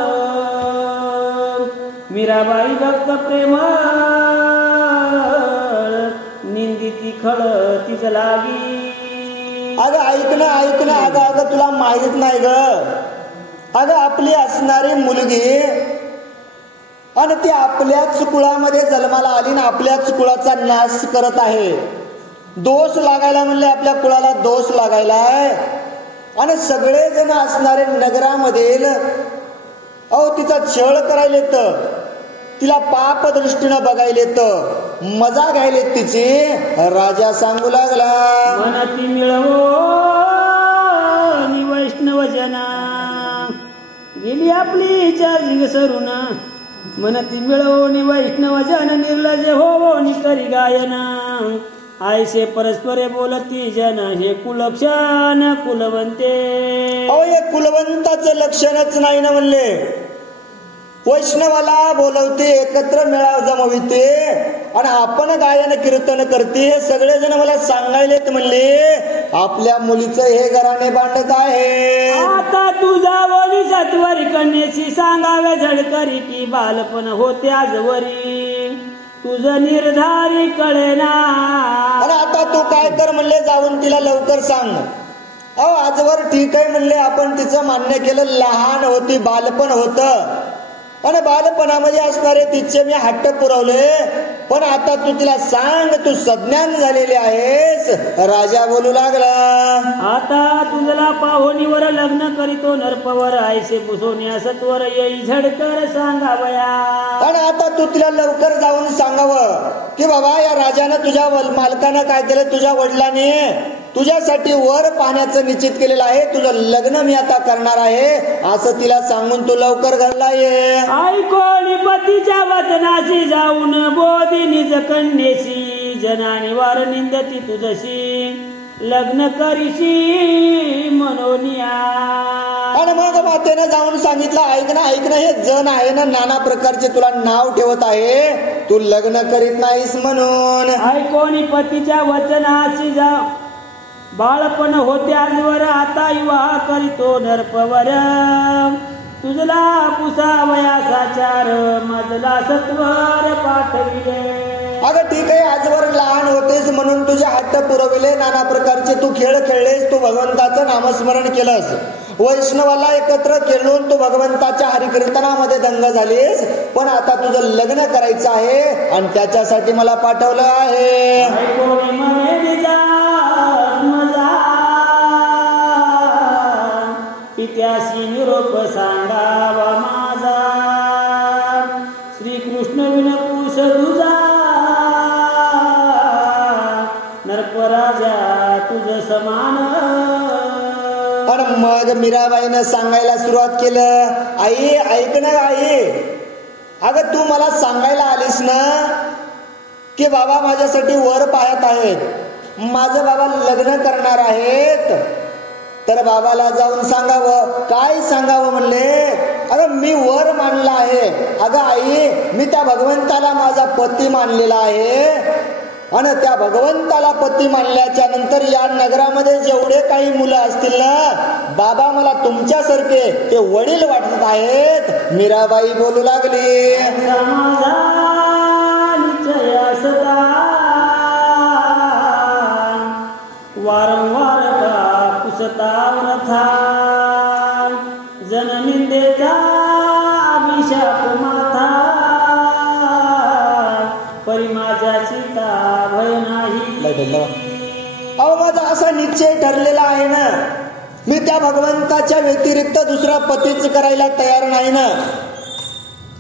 मीराबाई भक्त प्रेम निंदिती खळ तिच लागी. अगं ऐकणं अगं तुला माहित नाही ग. अगं आपली असणारी मुलगी आणि ती आपल्याच कुळामध्ये जन्माला आली ना आपल्याच कुळाचा नाश करत आहे. दोष लागायला म्हणले आपल्या कुळाला दोष लागायलाय आणि सगळे जण असणारे नगरामधील तिचा छळ करायले तर तिला पाप दृष्टीनं बघायले तर मजा घ्यायले तिची. राजा सांगू लागला मनाती मिळवो वैष्णव जना गेली आपली चार्जिंग सरून मनती मिळवणी वैष्णव जन निर्लज हो करी गायना आयसे परस्परे बोलती जन हे कुलक्षण कुलवंते. हे कुलवंताचं लक्षणच नाही ना म्हणले. वैष्णवाला बोलवते, एकत्र मेळाव जमविते आणि आपण गायन कीर्तन करते. हे सगळेजण मला सांगायलेत म्हणले आपल्या मुलीचं हे घराणे बांधत आहे. आता तुझ्या वरी सत्वरी कन्येची सांगावे झडकरी की बालपण होते आजवरी तुझं निर्धारी कळेना. आणि आता तू काय कर म्हणले, जाऊन तिला लवकर सांग. आजवर ठीक आहे म्हणले, आपण तिचं मान्य केलं. लहान होती, बालपण होतं आणि बालपणामध्ये असणारे तिचे मी हट्ट पुरवले. पण आता तू तिला सांग, तू सज्ञान झालेली आहेस. राजा बोलू लागला आता तुझला पाहुणीवर लग्न करीतो नरपवर आयसे बुसोन्या सत्वर येई झडकर सांगावया. आणि आता तू तिला लवकर जाऊन सांगावं की बाबा या राजानं तुझ्या मालकानं काय केलं, तुझ्या वडिलांनी तुझ्यासाठी वर पाहण्याचं निश्चित केलेलं आहे. तुझं लग्न मी आता करणार आहे असं तिला सांगून तू लवकर घरला ये. ऐकोणी पतीच्या वचनाशी जाऊन बोधी निज कन्येशी जनानी वार निंदती तुझशी लग्न करीशी मनोनिया. आणि मग मातेनं जाऊन सांगितलं ऐक ना हे जन आहे ना नाना प्रकारचे तुला नाव ठेवत आहे, तू लग्न करीत नाहीस म्हणून. ऐकोणी पतीच्या वचनाशी जा बाळपण होते आजवर आता विवाह करीतो नरपवर तुझला पुसावयाचा चार मजला सत्वर पाठविले. अगं ठीक आहे, आजवर लहान होतेस म्हणून तुझे हट्ट पुरविले, नाना प्रकारचे तू खेळ खेळलेस, तू भगवंताचं नामस्मरण केलंस, वैष्णवाला एकत्र केलून तू भगवंताच्या हरिकीर्तनामध्ये दंग झालीस. पण आता तुझं लग्न करायचं आहे आणि त्याच्यासाठी मला पाठवलं आहे. इतिहासी निरोप सांगावा माझा श्रीकृष्ण विनपुष तुझा नरपराजा तुझ समान. पण मग मीराबाईनं सांगायला सुरुवात केलं, आई ऐक ना आई, अगं तू मला सांगायला आलीस ना की बाबा माझ्यासाठी वर पाहत आहेत, माझं बाबा लग्न करणार आहेत, तर बाबाला जाऊन सांगावं. काय सांगावं म्हणले, अगं मी वर मानला आहे. अगं आई मी त्या भगवंताला माझा पती मानलेला आहे आणि त्या भगवंताला पती मानल्याच्या नंतर या नगरामध्ये जेवढे काही मुलं असतील ना बाबा मला तुमच्यासारखे ते वडील वाटत आहेत. मीराबाई बोलू लागली वारंवार पुसता जननिंदेचा अभिशाप माथा परी माझ्याची अहो माझा असा निश्चय ठरलेला आहे ना, मी त्या भगवंताच्या व्यतिरिक्त दुसरा पतीच करायला तयार नाही ना.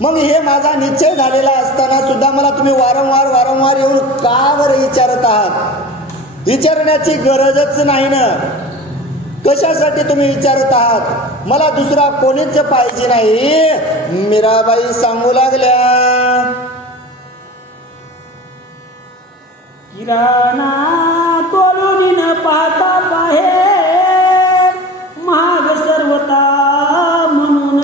मग हे माझा निश्चय झालेला असताना सुद्धा मला तुम्ही वारंवार येऊन का बरं विचारत आहात? विचारण्याची गरजच नाही ना. कशासाठी तुम्ही विचारत आहात? मला दुसरा कोणीच पाहिजे नाही. मीराबाई सांगू लागल्या, किराणा तोलून न पाहता पाहे महाग सर्वता म्हणून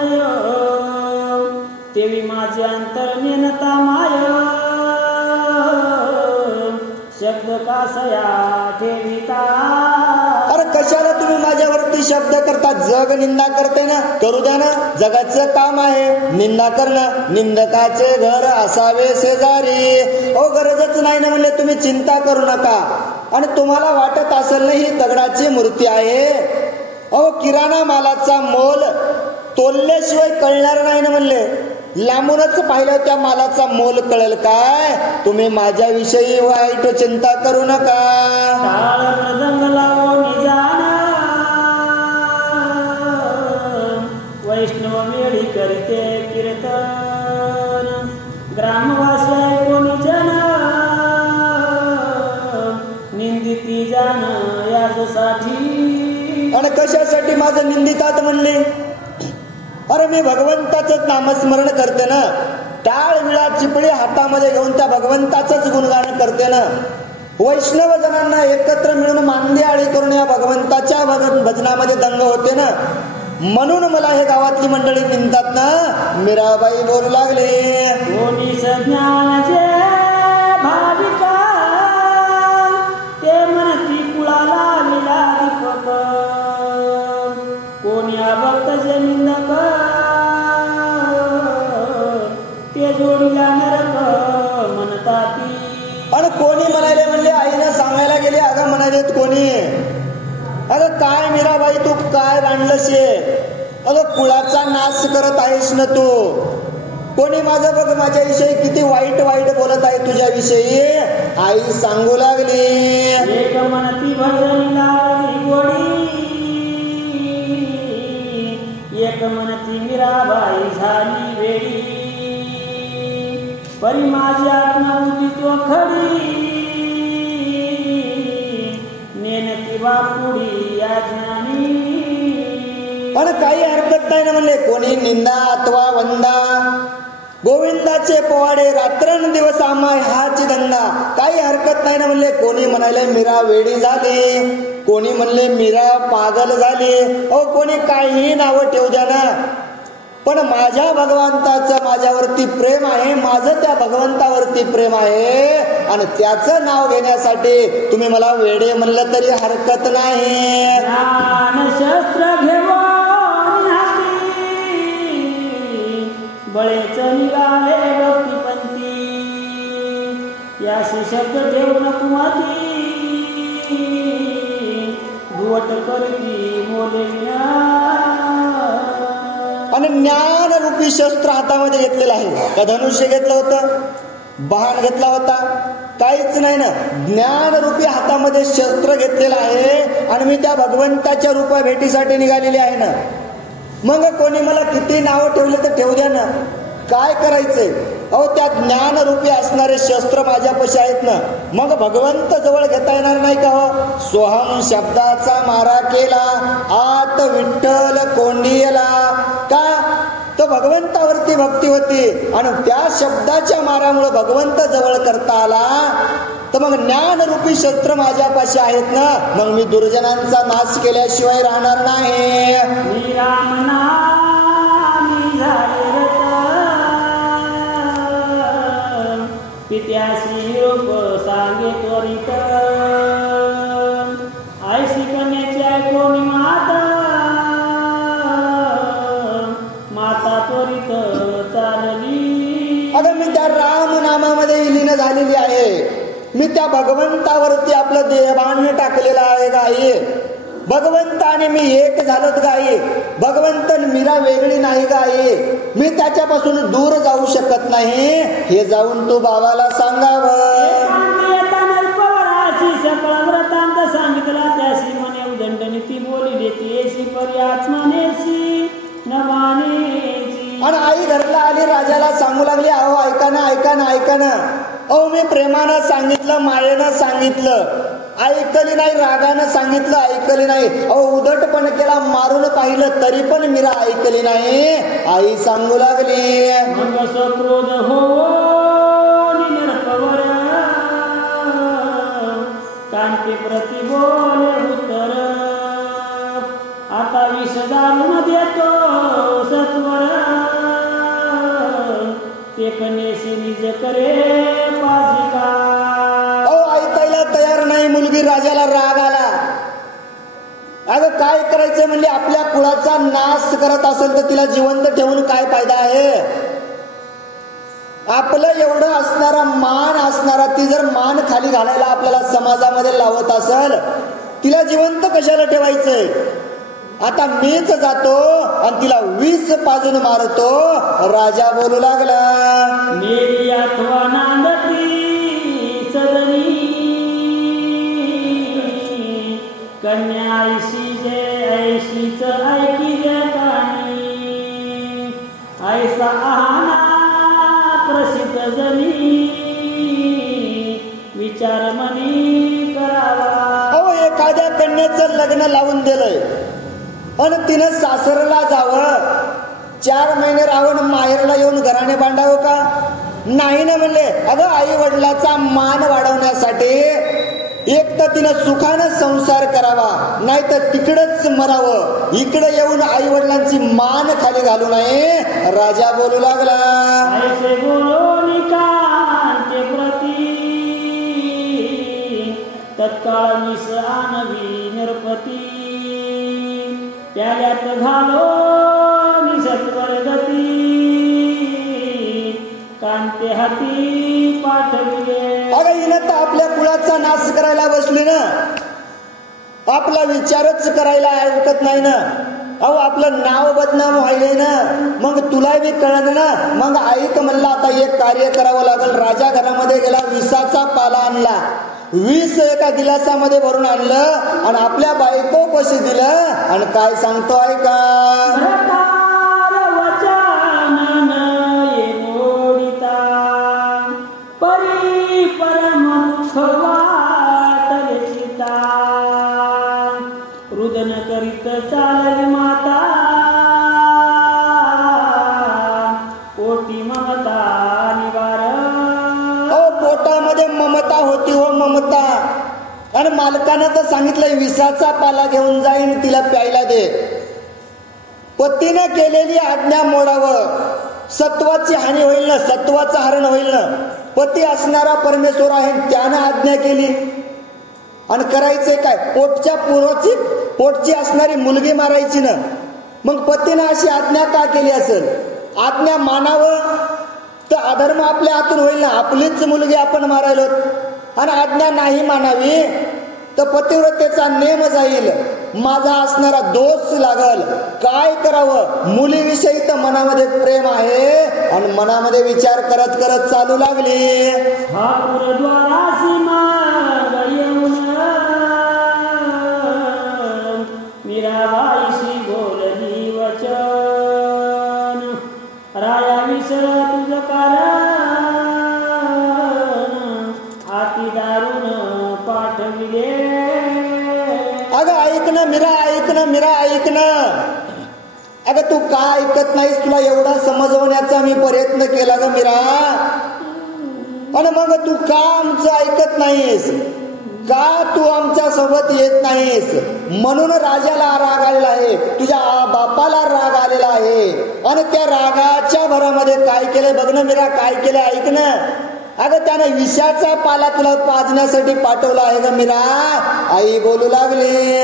तेवी माझे अंतर नेनता माय शब्द कासया ठेविता. अरे कशाला तुम्ही माझ्यावरती शब्द करता? जग निंदा करते ना, करू द्या ना. जगाचं काम आहे निंदा करणं. निंदकाचे घर असावे शेजारी. अहो गरजच नाही ना म्हणले, तुम्ही चिंता करू नका. आणि तुम्हाला वाटत असेल ना ही दगडाची मूर्ती आहे. अहो किराणा मालाचा मोल तोलल्याशिवाय कळणार नाही ना म्हणले. लांबूनच पाहिलं त्या मालाचा मोल कळेल काय? तुम्ही माझ्याविषयी वाईट चिंता करू नका. वैष्णव मेळी करते कीर्तन ग्रामवासी कोणी जन निंदिती जाण यासाठी. आणि कशासाठी माझं निंदितात म्हणले? अरे मी भगवंताचंच नामस्मरण करते ना. टाळ विळा चिपळी हातामध्ये घेऊन त्या भगवंताचंच गुणगान करते ना. वैष्णव जनांना एकत्र मिळून मांदी आळी करून या भगवंताच्या भजनामध्ये दंग होते ना. म्हणून मला हे गावातली मंडळी निंदतात ना. मीराबाई बोलू लागले, कोणी सज्ञानाचे भाविका ते म्हणती कुळाला विला दीपक कोणी अभक्त जे निंदक ते जोडीला नरक म्हणताती. आणि कोणी म्हणाले म्हणले, आईनं सांगायला गेले अगं म्हणालेत कोणी, अगं काय मीराबाई तू काय रांडलंस? अगं कुळाचा नाश करत आहेस ना तू. कोणी माझं बघ माझ्याविषयी किती वाईट बोलत आहे तुझ्याविषयी. आई सांगू लागली, एक म्हणती भजनीला गोडी एक म्हणती मीराबाई झाली वेडी परी माझी आत्मा होती तो खडी नेनती बापुडी या ज्ञानी. पण काही हरकत नाही ना म्हणले. कोणी निंदा अथवा वंदा गोविंदाचे पोवाडे रात्रंदिवस आम्हा हाची धंदा. काही हरकत नाही ना म्हणले. कोणी म्हणाले मीरा वेडी झाली, कोणी म्हणले मीरा पागल झाली. अहो कोणी काही नावं ठेवू द्या ना. पण माझ्या भगवंताचं माझ्यावरती प्रेम आहे. माझं त्या भगवंतावरती प्रेम आहे. आणि त्याचं नाव घेण्यासाठी तुम्ही मला वेडे म्हणलं तरी हरकत नाही. शस्त्र घेऊन बळेच निघाले भक्तिपंथी याशी शब्द ठेवून कुमाती भुवट करती मोले. आणि ज्ञान रूपी शस्त्र हातामध्ये घेतलेलं आहे. का धनुष्य घेतलं होतं, बाण घेतला होता? काहीच नाही ना. ज्ञान रूपी हातामध्ये शस्त्र घेतलेलं आहे. आणि मी त्या भगवंताच्या रूपा भेटीसाठी निघालेली आहे ना. मग कोणी मला किती नावं ठेवले तर ठेवू द्या ना. काय करायचंय? अहो त्या ज्ञान रूपी असणारे शस्त्र माझ्यापाशी आहेत ना. मग भगवंत जवळ घेता येणार नाही का हो? सोहम शब्दाचा मारा केला आत विठ्ठल कोंडियला. का? तो भगवंतावरती भक्ती होती आणि त्या शब्दाच्या मारामुळे भगवंत जवळ करता आला. तर मग ज्ञान रूपी शस्त्र माझ्यापाशी आहेत ना. मग मी दुर्जनांचा नाश केल्याशिवाय राहणार नाही. मी रामनामी झाले पित्याशी रूप सांगे त्वरित आई शिकण्याची कोणी माता माता त्वरित चालली. अगं मी त्या राम नामामध्ये विलीन झालेली आहे. मी त्या भगवंतावरती आपलं देहभान टाकलेलं आहे गाई. भगवंत आणि मी एक झालोत गाई. भगवंत मीरा वेगळी नाही गाई. मी त्याच्यापासून दूर जाऊ शकत नाही. हे जाऊन तू बाबाला सांगावं. करी आत्मनेसी नवानेची. आणि आई घरला आली, राजाला सांगू लागली, अहो ऐका ना ऐका ना ऐका ना, अहो मी प्रेमानं सांगितलं, मायेनं सांगितलं, ऐकली नाही, रागानं सांगितलं, ऐकली नाही, अहो उद्धटपण केला, मारून पाहिलं तरी पण मीरा ऐकली नाही. आई सांगू लागली, मग क्रोध हो नरपवर कांती प्रति बोले उत्तर. आता विष दारून देतो सत्वर ते कन्येशी निज करे पाजिका. ऐकायला तयार नाही मुलगी. राजाला राग आला. अगं काय करायचं म्हणले, आपल्या कुळाचा नाश करत असेल तर तिला जिवंत ठेवून काय फायदा आहे. आपलं एवढं असणारा मान असणारा ती जर मान खाली घालायला आपल्याला समाजामध्ये लावत असेल, तिला जिवंत कशाला ठेवायचंय. आता मीच जातो आणि तिला 20 पाजून मारतो. राजा बोलू लागला, मेरी अथवा नांदती सदनी कन्या ऐशी जे ऐशीच ऐकी जगानी. ऐसा आहाना प्रसिद्ध जनी विचार मनी करावा. अहो एखाद्या कन्याचं लग्न लावून दिलंय आणि तिनं सासरला जावं, 4 महिने राहून माहेरला येऊन घराने बांधावं का नाही ना म्हणले. अगं आई वडिलाचा मान वाढवण्यासाठी एक तर तिनं सुखानं संसार करावा, नाही तर तिकडच मरावं. इकडे येऊन आई वडिलांची मान खाली घालू नये. राजा बोलू लागला, ऐसे बोलो निकांते प्रती तत्काळ मिस आणवी नरपती. त्याल्यात घालो निसत्वर गती कांते हाती पाठविले. अगं हिनं तर आपल्या कुळाचा नाश करायला बसली ना, आपला विचारच करायला ऐकत नाही ना. अहो आपलं नाव बदनाम व्हायले ना, मग तुला बी कळलं ना. मग ऐक म्हणलं, आता एक कार्य करावं लागल. राजा घरामध्ये गेला, विषाचा पाला आणला, 20 एका गिलासामध्ये भरून आणलं आणि आपल्या बायको पशी दिलं. आणि काय सांगतो ऐका, रुदन करीत चालली माता पोटी ममता निवार. पोटामध्ये ममता होती हो, ममता. आणि मालकानं तर सांगितलंय विषाचा पाला घेऊन जाईन, तिला प्यायला दे. पतीनं केलेली आज्ञा मोडावं, सत्वाची हानी होईल ना, सत्वाचं हरण होईल ना. पती असणारा परमेश्वर आहे, त्यानं आज्ञा केली आणि करायचंय काय, पोटची असणारी मुलगी मारायची ना. मग पतीनं अशी आज्ञा का केली असेल. आज्ञा मानावं तर अधर्म आपल्या हातून होईल ना. आपलीच मुलगी आपण मारायलो आणि आज्ञा नाही मानावी तर पतिव्रतेचा नेम जाईल, माझा असणारा दोष लागल. काय करावं, मुलीविषयी तर मनामध्ये प्रेम आहे आणि मनामध्ये विचार करत करत चालू लागली. ठाकूरद्वारासी माग येऊन मीराबाईशी बोलली वचन. राया विसर तुझ कारण हाती दारून पाठविले. अगं ऐक ना मीरा, ऐक ना मीरा, ऐक ना. अगं तू का ऐकत नाहीस, तुला एवढा समजवण्याचा मी प्रयत्न केला ग मीरा. आणि मग तू का आमचं ऐकत नाहीस, का तू आमच्या सोबत येत नाहीस. म्हणून राजाला राग आलेला आहे, तुझ्या बापाला राग आलेला आहे. आणि त्या रागाच्या भरामध्ये काय केलंय बघ ना मीरा, काय केलं ऐक ना. अगं त्यानं विषाचा पाला तुला पाजण्यासाठी पाठवला आहे ग मीरा. आई बोलू लागली,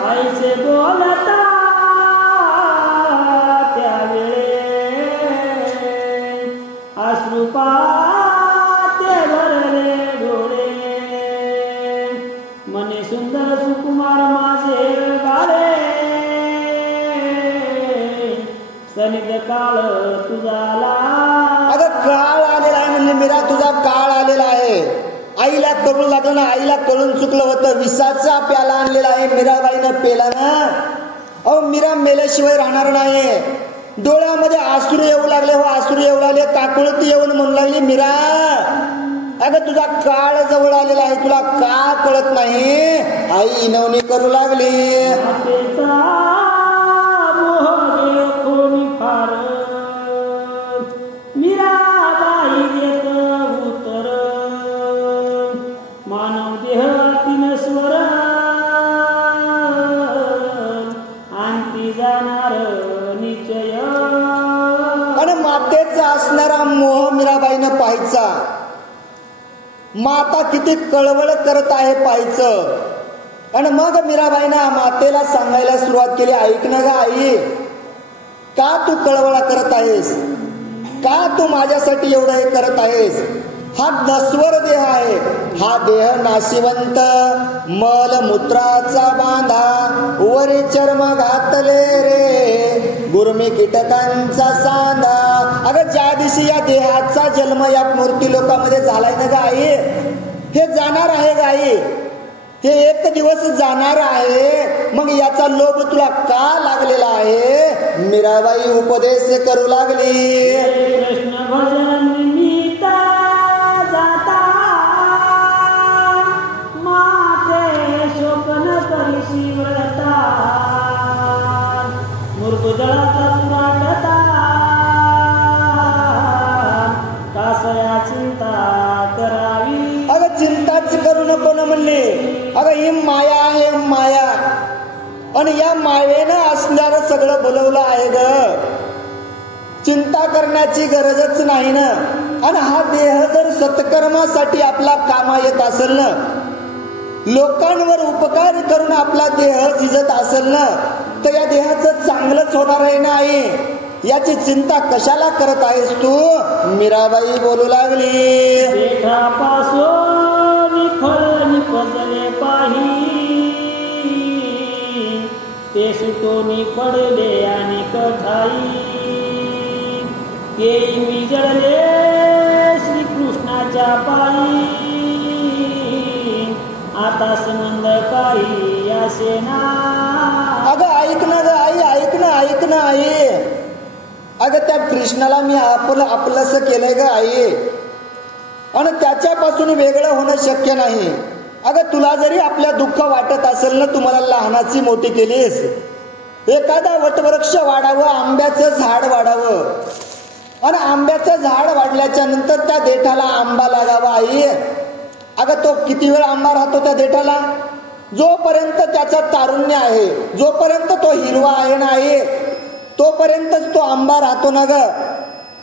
आईचे बोलता त्यावेळे अश्रुपाते भरले डोळे. मने सुंदर सुकुमार माझे गाळे सनिध काळ तुझाला. अगं काळ आलेला आहे म्हणजे मीरा, तुझा काळ आलेला आहे. आईला कळून लागलं ना, आईला कळून चुकलं होतं. विषाचा प्याला आणलेला आहे, मीराबाईनं पेला ना. अहो मीरा मेल्याशिवाय राहणार नाही. डोळ्यामध्ये आसरू येऊ लागले, हो आसरू येऊ लागले, काकुळती येऊन म्हणू लागली, मीरा अगं तुझा काळ जवळ आलेला आहे, तुला का कळत नाही. आई इनवणी करू लागली. मीराबाई देत उत्तर, मानव देह तीन स्वर, आणती जाणार निश्चय. आणि मातेचा असणारा मोह मीराबाईनं पाहायचा. माता किती कळवळ करत आहे पाहायचं. आणि मग मीराबाईनं मातेला सांगायला सुरुवात केली, ऐक ना ग आई, का तू कळवळा करत आहेस, का तू माझ्यासाठी एवढं हे करत आहेस. हा नश्वर देह आहे, हा देह नाशिवंत, मल मूत्राचा बांधा, वरी चर्म घातले रे, गुरमी कीटकांचा सांधा. अगं ज्या दिवशी या देहाचा जन्म या मूर्ती लोकांमध्ये झालाय ना ग आई, हे जाणार आहे ग आई, हे एक दिवस जाणार आहे. मग याचा लोभ तुला का लागलेला आहे. मीराबाई उपदेश करू लागली. कृष्ण भजन निमित्त जाता, माते शोक न करीशी व्रता, मृगजळाचा पुराटता, कासया चिंता करावी. अगं चिंताच करू नको ना म्हणले. अगं ही माया आहे माया, आणि या मायेनं असणारं सगळं बोलवलं आहे ग. चिंता करण्याची गरजच नाही ना. आणि हा देह जर सत्कर्मासाठी आपला कामा येत असेल ना, लोकांवर उपकार करून आपला देह झिजत असेल ना, तर या देहाचं चांगलंच होणार आहे ना आई. याची चिंता कशाला करत आहेस तू. मीराबाई बोलू लागली. देठापासून फळ निपजले पाही, ते सुटोनी पडले आणि कठाई, ते विजळले श्रीकृष्णाच्या पायी, आता संबंध काही असे ना. अगं ऐक ना ग आई, ऐक ना, ऐक ना आई. अगं त्या कृष्णाला मी आपलंस केलंय ग आई, आणि त्याच्यापासून वेगळं होणं शक्य नाही. अगं तुला जरी आपल्या दुःख वाटत असेल ना, तुम्हाला लहानाची मोठी केलीस, एखादा वटवृक्ष वाढावं, आंब्याचं झाड वाढावं, आणि आंब्याचं झाड वाढल्याच्या नंतर त्या देठाला आंबा लागावा आई. अगं तो किती वेळ आंबा राहतो त्या देठाला. जोपर्यंत त्याचं तारुण्य आहे, जोपर्यंत तो हिरवा आहे ना आई, तोपर्यंतच तो आंबा राहतो ना ग.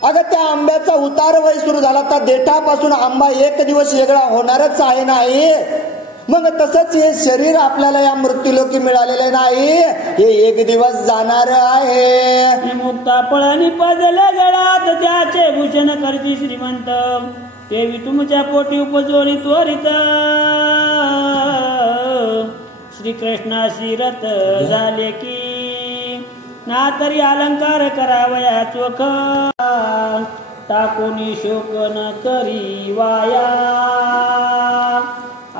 अगं त्या आंब्याचा उतार वय सुरू झाला तर देठापासून आंबा एक दिवस वेगळा होणारच आहे ना आई. मग तसंच हे शरीर आपल्याला या मृत्यूलोकी मिळालेले नाही, हे एक दिवस जाणार आहे. मुक्ता पळणी पदले गळात, त्याचे भूषण करती श्रीमंत, तेवी तुमच्या पोटी उपजोनी त्वरित, श्रीकृष्णाशी रथ झाले की, ना तरी अलंकार करावया चोख, टाकोनी शोक न करी वाया,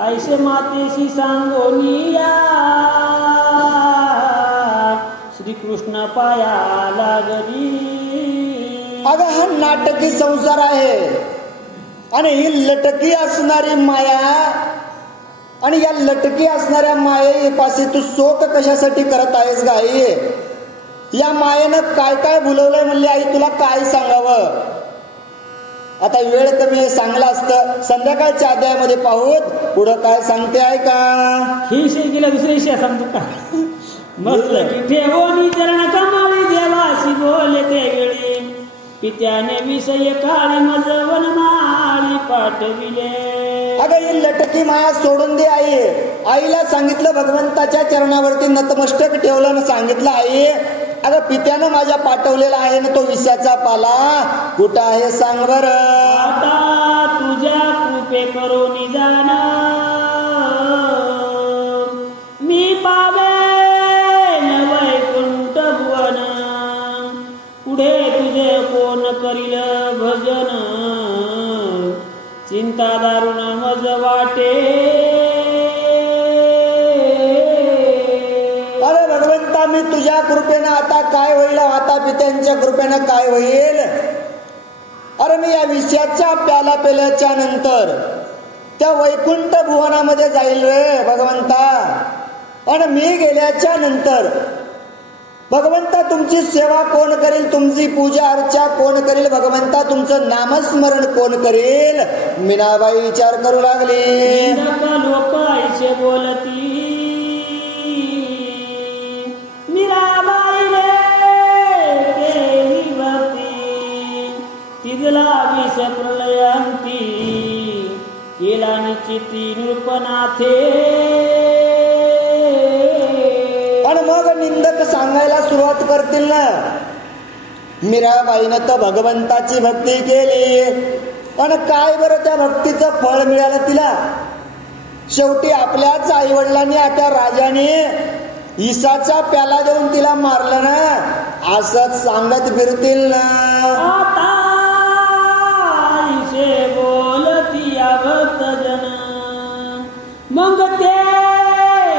ऐसे मातेशी सांगोनी या, श्रीकृष्ण पाया लागली. अगं हा नाटकी संसार आहे, आणि ही लटकी असणारी माया, आणि या लटकी असणाऱ्या मायेपाशी तू शोक कशासाठी करत आहेस ग आई. या मायेनं काय काय भुलवलंय म्हणले आई, तुला काय सांगावं. आता वेळ कमी आहे, चांगलं असतं संध्याकाळच्या अध्यायामध्ये पाहूत पुढं काय सांगते आहे का. ही शे गेल्या दुसऱ्या विषय सांगतो का. मस्त की ठेवोनी चरण कमावी, देवाशी बोले ते वेळी, पित्याने विषय काळी मज वनमाळी पाठविले. अगं ही लटकी माया सोडून दे आई. आईला सांगितलं भगवंताच्या चरणावरती नतमस्तक ठेवलं आणि सांगितलं आई, अगं पित्यानं माझ्या पाठवलेला आहे ना तो विषयाचा पाला, कुठं आहे सांग बर. आता तुझ्या कृपे करून जाना, मी पावे वैकुंठ भुवन, पुढे तुझे कोण करील भजन, चिंता दारुण मज वाटे. अरे भगवंता भगवंता मी तुझ्या कृपेनं आता काय होईल, आता पित्यांच्या कृपेनं काय होईल. अरे मी या विषयाच्या प्याला पेल्याच्या नंतर त्या वैकुंठ भुवनामध्ये जाईल रे भगवंता. आणि मी गेल्याच्या नंतर भगवंता तुमची सेवा कोण करेल, तुमची पूजा अर्चा कोण करेल भगवंता, तुमचं नामस्मरण कोण करेल. मीनाबाई विचार करू लागली. लोक ऐसे बोलती मीराबाई रे केली भक्ती, तिजला विष प्रलयांती केला निश्चिती नृपनाथे. आणि मग निंदक सांगायला सुरुवात करतील ना, मीराबाईनं तर भगवंताची भक्ती केली, पण काय बरं त्या भक्तीचं फळ मिळालं तिला. शेवटी आपल्याच आई वडिलांनी आता राजाने इसाचा प्याला देऊन तिला मारलं ना, असंच सांगत फिरतील ना. आता इसे बोलती भक्त जन, मग ते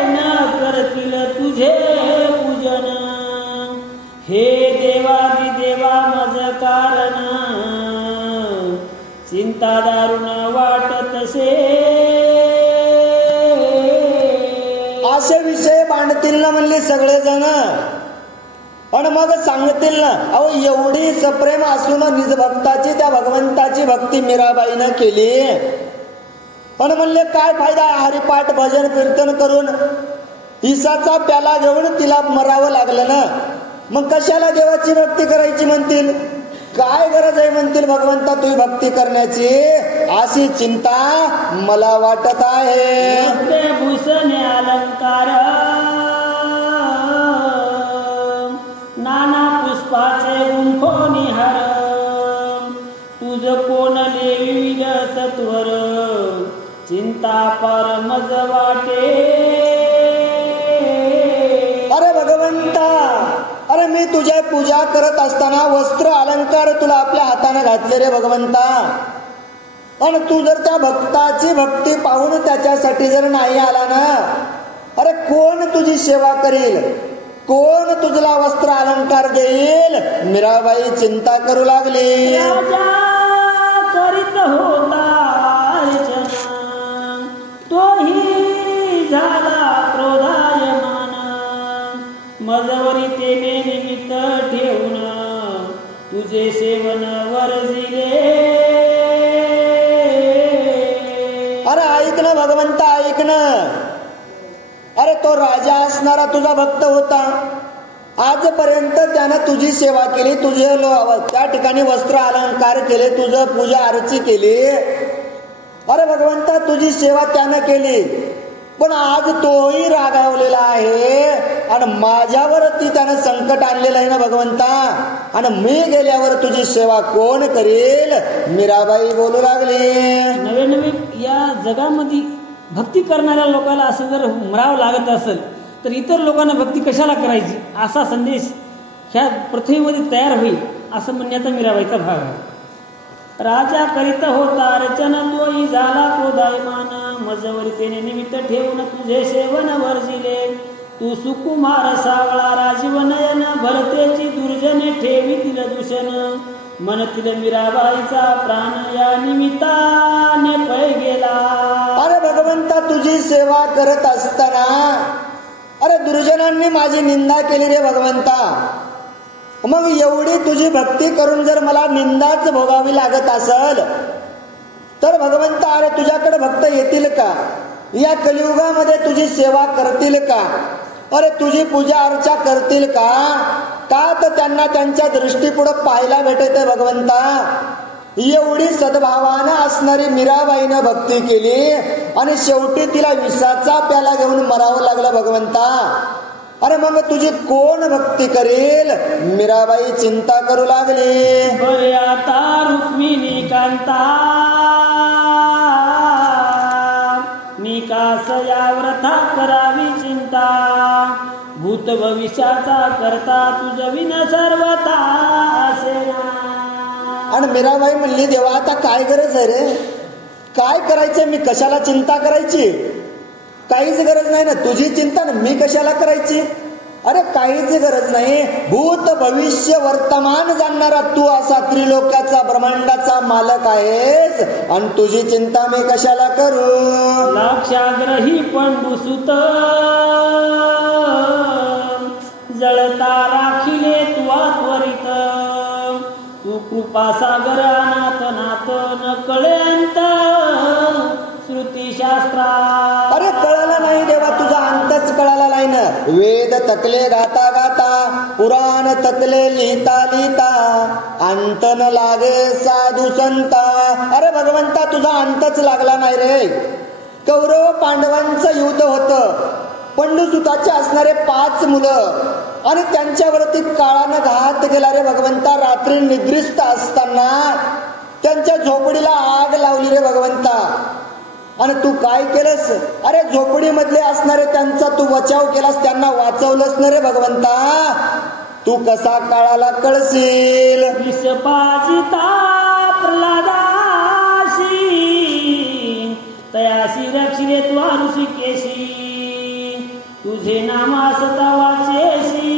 न करतील तुझे पूजन. हे देवादी देवा मज कारण, चिंता दारुण वाटतसे. असे विषय मांडतील ना म्हणले सगळेजण. आणि मग सांगतील ना, अहो एवढी सप्रेम असून निज भक्ताची त्या भगवंताची भक्ती मीराबाईनं केली, पण म्हणले काय फायदा हरिपाठ भजन कीर्तन करून इसाचा प्याला घेऊन तिला मरावं लागलं ना. मग कशाला देवाची भक्ती करायची म्हणतील, काय गरज आहे म्हणतील भगवंता तुझी भक्ती करण्याची, अशी चिंता मला वाटत आहे. भूषण अलंकार नाना पुष्पाचे गुंफोनी हार, तुझ कोण लेविल तत्वर, चिंता पार मज वाटे. अरे भगवंता, अरे मी तुझ्या पूजा करत असताना वस्त्र अलंकार तुला आपल्या हाताने घातले रे भगवंता. आणि तू जर त्या भक्ताची भक्ती पाहून त्याच्यासाठी जर नाही आला ना, अरे कोण तुझी सेवा करील, कोण तुझला वस्त्र अलंकार देईल. मीराबाई चिंता करू लागली. राजा करीत होता अर्चना, तोही झाला क्रोधायमान. मजवरी तेने निमित्त ठेवून तुझे सेवन वर्जिले. अरे ऐक ना भगवंता, ऐक ना. अरे तो राजा असणारा तुझा भक्त होता, आजपर्यंत त्यानं तुझी सेवा केली, तुझे त्या ठिकाणी वस्त्र अलंकार केले, तुझं पूजा अर्ची केली. अरे भगवंता तुझी सेवा त्यानं केली, पण आज तोही रागावलेला आहे आणि माझ्यावरती त्यानं संकट आणलेलं आहे ना भगवंता. आणि मी गेल्यावर तुझी सेवा कोण करेल. मीराबाई बोलू लागली. नवे नवे या जगामध्ये भक्ती करणाऱ्या लोकांना असं जर मरावं लागत असेल तर इतर लोकांना भक्ती कशाला करायची, असा संदेश ह्या प्रथेमध्ये तयार होईल असं म्हणण्याचा मीराबाईचा भाग आहे. राजा करीत होता अर्चना, तोही झाला क्रोधायमान. मजवरी तेने निमित्त ठेवून तुझे सेवन वर्जिले. तू सुकुमार सावळा राजीव नयन, भरतेची दुर्जने ठेवीतील दूषण. म्हणतील मीराबाईचा प्राण या निमित्ताने पै गेला. अरे भगवंता तुझी सेवा करत असताना अरे दुर्जनांनी माझी निंदा केली रे भगवंता. मग एवढी तुझी भक्ती करून जर मला निंदाच भोगावी लागत असेल तर भगवंता अरे तुझ्याकडे भक्त येतील का, या कलियुगामध्ये तुझी सेवा करतील का, अरे तुझी पूजा अर्चा करतील का. का तर त्यांना त्यांच्या दृष्टीपुढे पाहायला भेटत भगवंता. एवढी सद्भावानं असणारी मीराबाईनं भक्ती केली आणि शेवटी तिला विषाचा प्याला घेऊन मरावं लागलं भगवंता. अरे मग तुझी कोण भक्ती करेल. मीराबाई चिंता करू लागली. बरे आता रुक्मिणी कांता, मी कास या व्रथा करावी चिंता. भूत भविष्याचा करता तुझ विन सर्वता असेना. आणि मीराबाई म्हणली देवा आता काय गरज आहे रे, काय करायचंय, मी कशाला चिंता करायची, काहीच गरज नाही ना, तुझी चिंता ना मी कशाला करायची. अरे काहीच गरज नाही. भूत भविष्य वर्तमान जाणणारा तू असा त्रिलोक्याचा ब्रह्मांडाचा मालक आहेस आणि तुझी चिंता मी कशाला करू. लक्षाग्रही पंडुसुत जळता राखिले तुवा त्वरित. तू कृपा सागर अनाथ नाथ न कळे अंत श्रुतीशास्त्रा. अरे कळालं नाही देवा, तुझा अंतच कळाला नाही ना. वेद तकले गाता गाता, पुराण तकले लिहिता लिहिता, अंत न लागे साधू संता. अरे भगवंता तुझा अंतच लागला नाही रे. कौरव पांडवांचं युद्ध होतं. पंडुसुताचे असणारे 5 मुलं आणि त्यांच्यावरती काळानं घात केला रे भगवंता. रात्री निद्रिस्त असताना त्यांच्या झोपडीला आग लावली रे भगवंता. आणि तू काय केलंस. अरे झोपडीमधले असणारे त्यांचा तू बचाव केलास, त्यांना वाचवलंस ना रे भगवंता. तू कसा काळाला कळशील. विषपाजिता प्रल्हादाशी तयाशी रक्षिले त्वा ऋषिकेशी. तुझे नामासता वाचेशी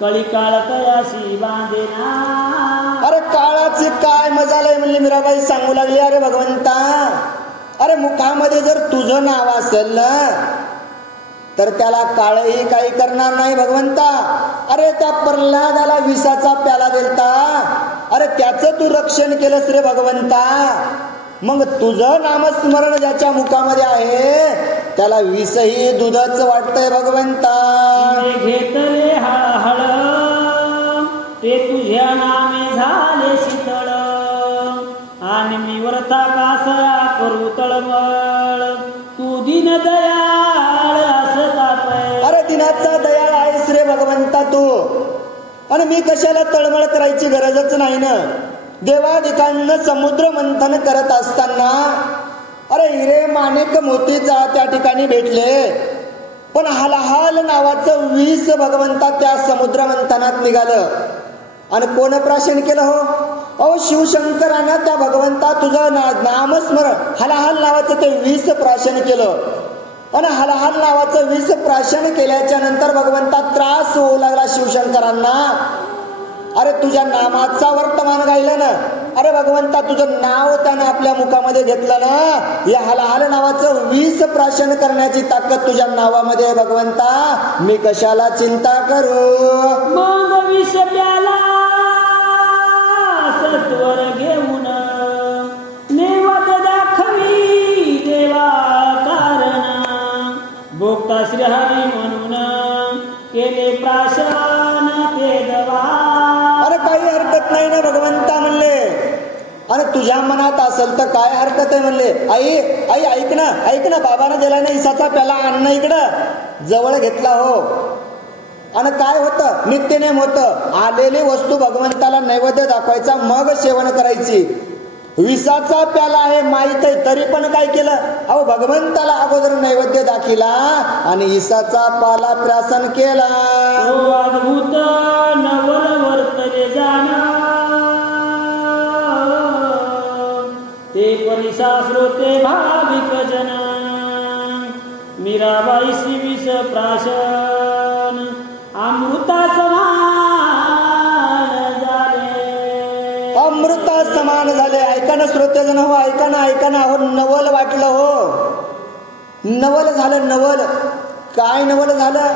कळी काळ तयाशी बांधेना. अरे काळाची काय मजा लय म्हणली मीराबाई सांगू लागली. अरे भगवंता, अरे मुखामध्ये जर तुझं नाव असेल ना तर त्याला काळही काही करणार नाही भगवंता. अरे त्या प्रल्हादाला विषाचा प्याला दिलता, अरे त्याचं तू रक्षण केलंस रे भगवंता. मग तुझं नामस्मरण ज्याच्या मुखामध्ये आहे त्याला विषही दूधच वाटतंय भगवंता. घेतले हळहळ ते तुझ्या नामे झाले शीतळ. आणि मी व्रता कासया करू तळमळ. तू दिन दयाळ असता. अरे दिनाचा दयाळ आहेस रे भगवंता तू. आणि मी कशाला तळमळ करायची गरजच नाही ना. देवादिकांना समुद्र मंथन करत असताना अरे हिरे माणिक मोतीचा त्या ठिकाणी भेटले, पण हलाहल नावाचं विष भगवंता त्या समुद्र मंथनात निघालं. आणि कोण प्राशन केलं हो. अहो शिवशंकरानं त्या भगवंता तुझं नामस्मरण हलाहल नावाचं ते विष प्राशन केलं. आणि हलाहल नावाचं विष प्राशन केल्याच्या नंतर भगवंता त्रास होऊ लागला शिवशंकरांना. अरे तुझ्या नामाचा वर्तमान गायलं ना. अरे भगवंता तुझं नाव त्यानं आपल्या मुखामध्ये घेतलं ना. या हलाहल नावाचं विष प्राशन करण्याची ताकद तुझ्या नावामध्ये भगवंता. मी कशाला चिंता करू. मग विष प्याला सत्वर घेऊन नेवत दाखवी देवा कारण. भोक्ता श्रीहरी म्हणून केले प्राशन ते दवा. अरे काही हरकत नाही ना भगवंता म्हणले. आणि तुझ्या मनात असेल तर काय हरकत आहे म्हणले. आई आई ऐक ना, ऐक ना, बाबानं दिला ना इसाचा प्याला, अन्न इकडं जवळ घेतला हो. आणि काय होतं, नित्यनेम होतं. आलेली वस्तू भगवंताला नैवेद्य दाखवायचा, मग सेवन करायची. विषाचा प्याला आहे माहित आहे तरी पण काय केलं. अहो भगवंताला अगोदर नैवेद्य दाखिला आणि इसाचा पाला प्राशन केला. अद्भुत नवल वर्तले जाना ते परिसा श्रोते भाविक जन. मीराबाईशी विष प्राशन अमृता समान झाले. अमृता समान झाले. ऐका ना श्रोतेजन हो, ऐका ना, ऐका ना. हो नवल वाटलं हो. नवल झालं. नवल काय नवल झालं.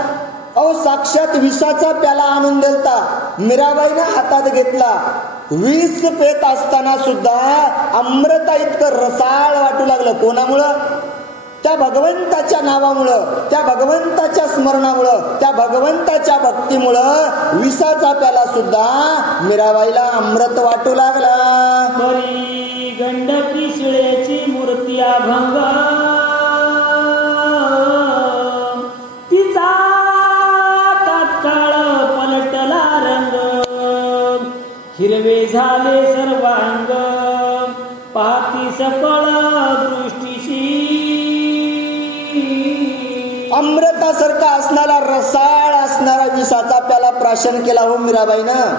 अहो साक्षात विषाचा प्याला आणून दिलता, मीराबाईने हातात घेतला. विष पेत असताना सुद्धा अमृता इतकं रसाळ वाटू लागलं. कोणामुळं. त्या भगवंताच्या नावामुळं, त्या भगवंताच्या स्मरणामुळं, त्या भगवंताच्या भक्तीमुळं विषाचा प्याला सुद्धा मीराबाईला अमृत वाटू लागला. बरी गंडकी शिळेची मूर्ती अभंग तिचा तात्काळ पलटला रंग. हिरवे झाले सर्वांग पाहती सकळ दृष्टीशी. अमृतासारखा असणारा रसाळ असणारा विषाचा प्याला प्राशन केला हो मीराबाईनं.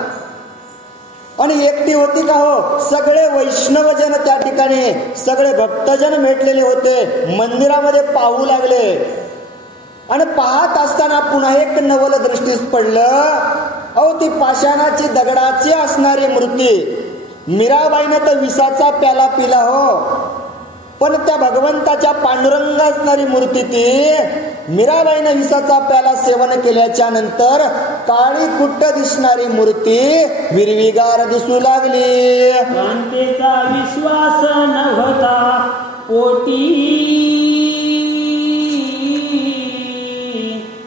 आणि एकटी होती का हो, सगळे वैष्णवजन त्या ठिकाणी, सगळे भक्तजन भेटलेले होते. मंदिरामध्ये पाहू लागले. आणि पाहत असताना पुन्हा एक नवल दृष्टीस पडलं. अहो ती पाषाणाची दगडाची असणारी मूर्ती, मीराबाईनं तर विषाचा प्याला पिला हो, पण त्या भगवंताच्या पांडुरंग असणारी मूर्ती ती मीराबाईनं विषाचा प्याला सेवन केल्याच्या नंतर काळी कुट्ट दिसणारी मूर्ती हिरवीगार दिसू लागली. कांतेचा विश्वास नव्हता पोटी,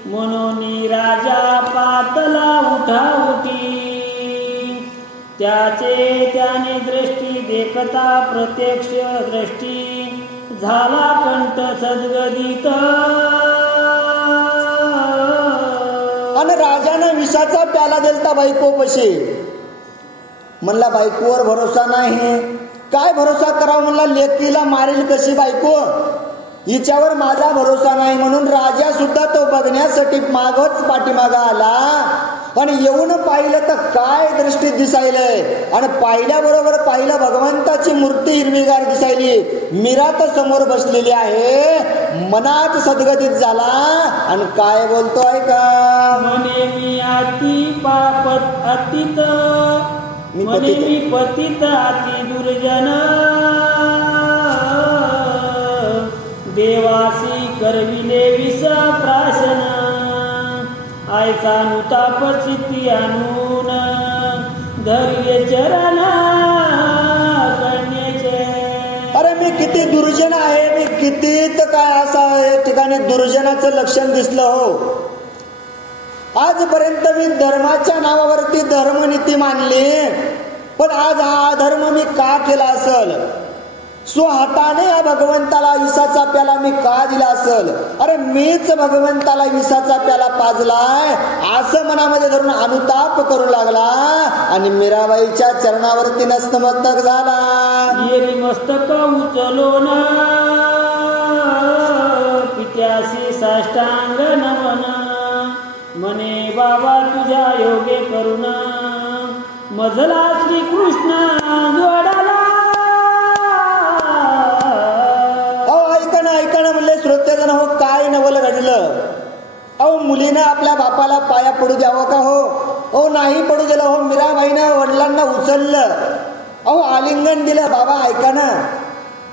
म्हणून राजा पातला उठाउठी. त्याने दृष्टी देखता प्रत्यक्ष दृष्टी, झाला कंठ सद्गदित. आणि राजानं विषाचा प्याला दिलता बायकोपाशी. म्हणला बायकोवर भरोसा नाही, काय भरोसा करावा म्हणला, लेकीला मारेल कशी बायको, हिच्यावर माझा भरोसा नाही. म्हणून राजा सुद्धा तो बघण्यासाठी मागच पाठीमागा आला. आणि येऊन पाहिलं तर काय दृष्टी दिसायलंय, आणि पाहिल्याबरोबर पाहिलं भगवंताची मूर्ती हिरवीगार दिसायली. मीरा तर समोर बसलेली आहे. मनात सद्गदित झाला आणि काय बोलतोय का, म्हणे मी अति पापत अतीत, म्हणे मी पतित अति दुर्जन. देवासी करविले विष प्राशन, आयचा नुताप चित्ती आणून धैर्य चरण करण्याचे. अरे मी किती दुर्जन आहे, मी किती तर काय असं या ठिकाणी दुर्जनाचं लक्षण दिसलं हो. आजपर्यंत मी धर्माच्या नावावरती धर्मनीती मानली, पण आज हा अधर्म मी का केला असल, स्वहाताने या भगवंताला विषाचा प्याला मी का दिला असल. अरे मीच भगवंताला विषाचा प्याला पाजलाय असं मनामध्ये धरून अनुताप करू लागला आणि मीराबाईच्या चरणावरती नतमस्तक झाला. येरी मस्तक उचलून पित्यासी साष्टांग नमन, म्हणे बाबा तुझ्या योगे करुण, मजला श्रीकृष्ण जोडाला. ऐकणं म्हणले श्रोतेजन हो, काय नवल घडलं. अहो मुलीनं आपल्या बापाला पाया पडू द्यावं का हो, अहो नाही पडू दिलं हो. मीराबाईनं वडिलांना उचललं, अहो आलिंगन दिलं. बाबा ऐका ना,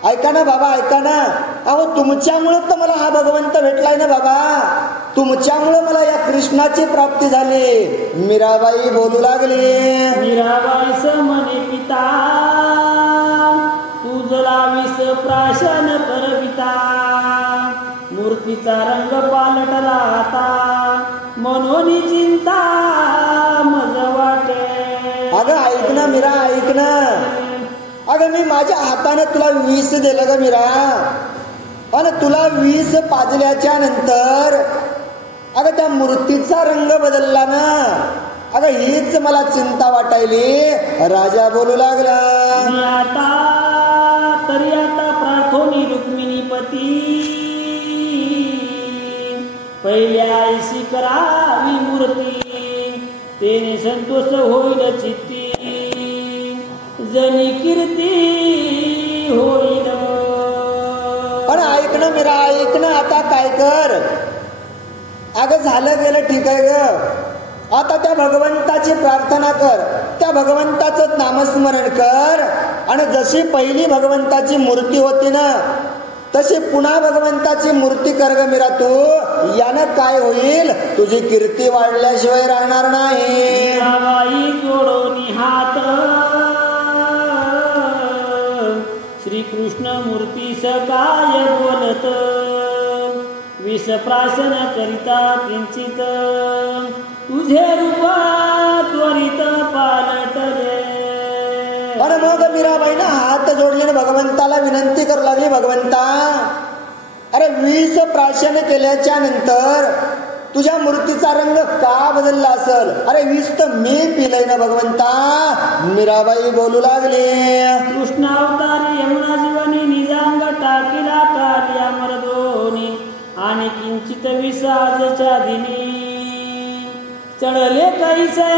ऐका ना बाबा, ऐका ना. अहो तुमच्यामुळं तर मला हा भगवंत भेटलाय ना बाबा, तुमच्यामुळं मला या कृष्णाची प्राप्ती झाली. मीराबाई बोलू लागली. मीराबाईस म्हणे पिता, तुझला विष प्राशन करविता. मूर्तीचा रंग पालटला आता, म्हणून चिंता मज वाटे. अगं ऐक ना मीरा, ऐक ना. अगं मी माझ्या हाताने तुला विष दिलं ग मीरा, आणि तुला विष पाजल्याच्या नंतर अगं त्या मूर्तीचा रंग बदलला ना. अगं हीच मला चिंता वाटायली. राजा बोलू लागला. तरी आता प्रार्थोनी रुक्मिणी पती, पहिल्या ऐशी करावी मूर्ती. तेने संतोष होईल चित्ती, जनी कीर्ती होईल. पण ऐक ना मीरा, ऐक ना. आता काय कर, अगं झालं गेलं ठीक आहे ग. आता त्या भगवंताची प्रार्थना कर, त्या भगवंताचं नामस्मरण कर, आणि जशी पहिली भगवंताची मूर्ती होती ना तशी पुन्हा भगवंताची मूर्ती कर ग मीरा तू. यानं काय होईल, तुझी कीर्ती वाढल्याशिवाय राहणार नाही. बाई जोडोनी हात श्रीकृष्ण मूर्ती सकाय बोलत, विष प्राशन करिता किंचित, तुझे रूप त्वरित पालटले. आणि मग मीराबाईनं हात जोडलेले भगवंताला विनंती करू लागली. भगवंता, अरे विष प्राशन केल्याच्या नंतर तुझ्या मूर्तीचा रंग का बदलला असल. अरे विष तर मी पिलंय ना भगवंता. मीराबाई बोलू लागली. कृष्णावतारी यमुना जीवनी निजांग टाकिला कालिया मरदोनी, आणि किंचित विष आजच्या दिनी, चढले कैसे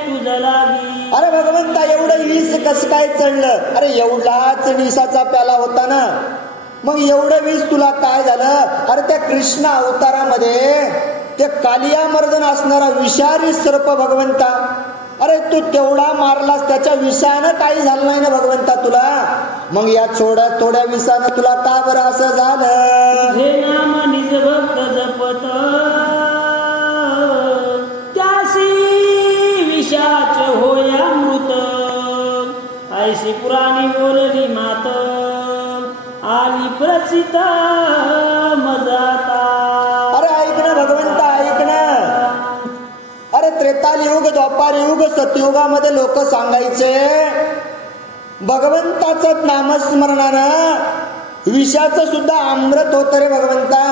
तुझ लागी. अरे भगवंता एवढं विष कसं काय चढलं. अरे एवढाच विषाचा प्याला होता ना, मग एवढं विष तुला काय झालं? अरे त्या कृष्ण अवतारामध्ये ते कालिया मर्दन असणारा विषारी सर्प भगवंता, अरे तू तेवढा मारलास, त्याच्या विषानं काही झालं नाही ना भगवंता तुला. मग या थोड्या विषानं तुला का बरं असं झालं? हे नाम निज भक्त जपत त्यासी विषाच होय अमृत. ऐशी पुराणी बोलली मात आली प्रचित मजाता. अरे ऐक ना भगवंता, ऐक ना. अरे त्रेतायुग, द्वापारयुग, सतयुगामध्ये लोक सांगायचे भगवंताचं नामस्मरणानं विषाचं सुद्धा अमृत होतं रे भगवंता.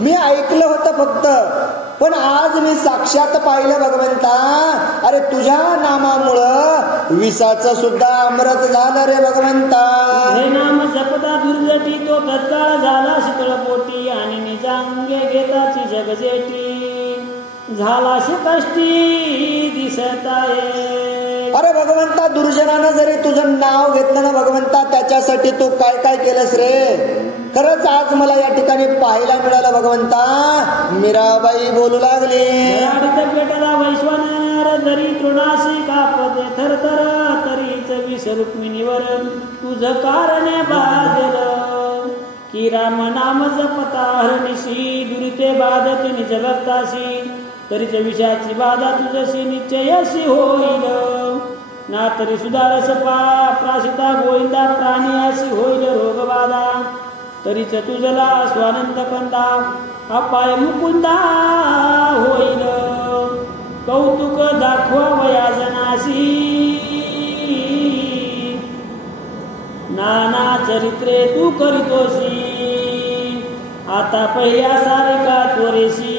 मी ऐकलं होतं फक्त, पण आज मी साक्षात पाहिलं भगवंता. अरे तुझ्या नामामुळं विषाचं सुद्धा अमृत झालं रे भगवंता. हे नाम जपता दुर्जटी तो तत्काळ झाला शीतळ पोटी. आणि निजांगे घेताची जगजेटी झाला कष्टी दिसताये. अरे भगवंता, दुर्जनानं जरी तुझं नाव घेतलं ना भगवंता, त्याच्यासाठी तू काय काय केलंस रे. खरंच आज मला या ठिकाणी पाहायला मिळालं भगवंता. मीराबाई बोलू लागली. पेटला वैश्वानर जरी तृणाशी कापते थरथर. तरीच विष रुक्मिणीवर तुझ कारणे बाधलं. की राम नाम जपता हरनिशी दुरिते बाधत निज भक्ताशी. तरीच विषाची बाधा तुझशी निश्चयशी होईल. ना तरी सुधारस प्राशिता गोविंदा प्राणी अशी होईल रोगबाधा. तरीच तुझला स्वानंद कंदा अपाय मुकुंदा होईल. कौतुक दाखवावया जनासी नाना चरित्रे तू करीतोशी. आता पहिल्या सारिका त्वरेशी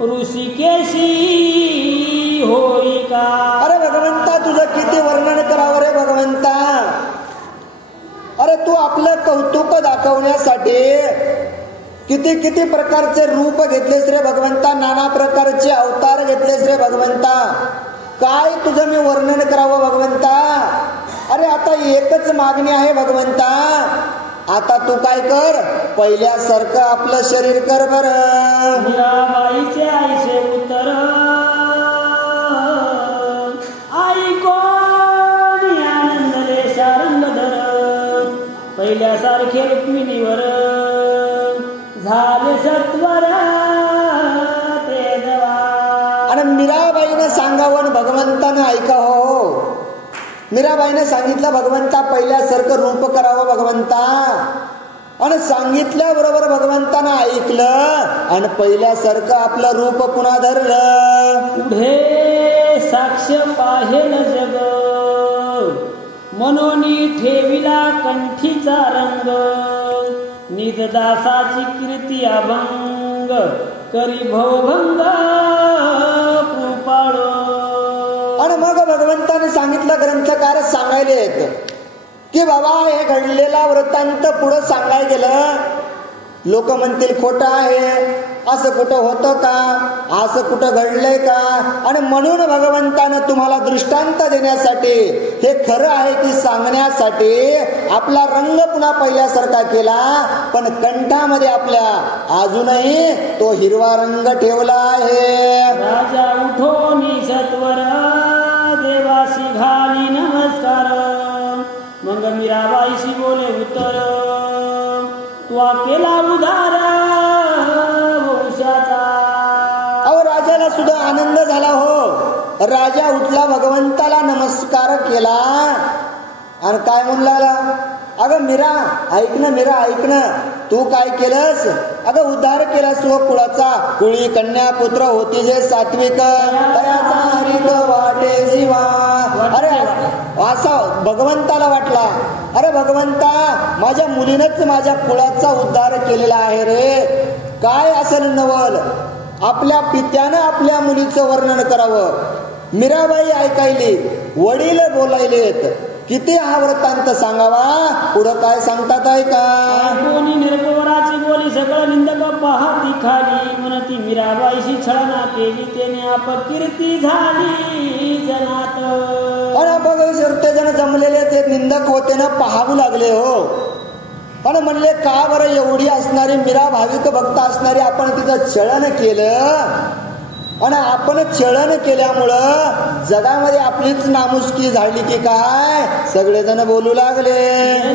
ऋषिकेशी होई का. अरे भगवंता, तुझं किती वर्णन करावं रे भगवंता. अरे तू आपलं कौतुक दाखवण्यासाठी किती किती प्रकारचे रूप घेतलेस रे भगवंता. नाना प्रकारचे अवतार घेतलेस रे भगवंता. काय तुझं मी वर्णन करावं भगवंता. अरे आता एकच मागणी आहे भगवंता. आता तू काय कर, पहिल्यासारखं आपलं शरीर कर बरं. मीराबाईचे आईचे उत्तर आई कोणी आनंदले शारंगधर. पहिल्यासारखे रुक्मिणीवर झाले सत्वर ते देवा. आणि मीराबाईनं सांगावं भगवंतानं ऐका हो. मीराबाईने सांगितलं भगवंता पहिल्यासारखं रूप करावं भगवंता. आणि सांगितल्याबरोबर भगवंतानं ऐकलं आणि पहिल्यासारखं आपलं रूप पुन्हा धरलं. पुढे साक्ष पाहेल जग मनोनी ठेविला कंठीचा रंग. निजदासाची कीर्ती अभंग करी भवभंग कृपाळो. आणि मग भगवंताने सांगितलं, ग्रंथकार सांगायलेत की बाबा हे घडलेला वृत्तांत पुढं सांगाय गेलं. लोक म्हणतील खोटं आहे, असं कुठं होतं का, असं कुठं घडलंय का. आणि म्हणून भगवंतानं तुम्हाला दृष्टांत देण्यासाठी, हे खरं आहे की सांगण्यासाठी आपला रंग पुन्हा पहिल्यासारखा केला. पण कंठामध्ये आपल्या अजूनही तो हिरवा रंग ठेवला आहे. राजा उठोनी सत्वर देवासी घाली नमस्कार. मग मीराबाईशी बोले उत्तर त्वा केला उदार वंशाचा. अहो राजाला सुद्धा आनंद झाला हो. राजा उठला, भगवंताला नमस्कार केला आणि काय म्हणला, अगं मीरा ऐक ना, मीरा ऐक ना, तू काय केलंस. अगं उद्धार केलास व कुळाचा. कुळी कन्या पुत्र होती जे सात्विक तयाचा हरिक वाटे जीवा. अरे असा भगवंताला वाटला, अरे भगवंता माझ्या मुलीनंच माझ्या कुळाचा उद्धार केलेला आहे रे. काय असेल नवल. आपल्या पित्यानं आपल्या मुलीचं वर्णन करावं. मीराबाई ऐकायली, वडील बोलायलेत, किती हा वृत्तांत सांगावा. पुढं काय सांगतात ऐका. कोणी निरपवराची बोली सगळं निंदक पाहती खाली. म्हणती मीराबाईशी छळना केली त्याने अपकीर्ती झाली जनात. आणि बघ ते जण जमलेले ते निंदक होते ना, पाहावू लागले हो. आणि म्हणले का बरं एवढी असणारी मीरा भाविक भक्त असणारी आपण तिचं छळन केलं आणि आपण छळन केल्यामुळं जगामध्ये आपलीच नामुष्की झाली की काय सगळेजण बोलू लागले.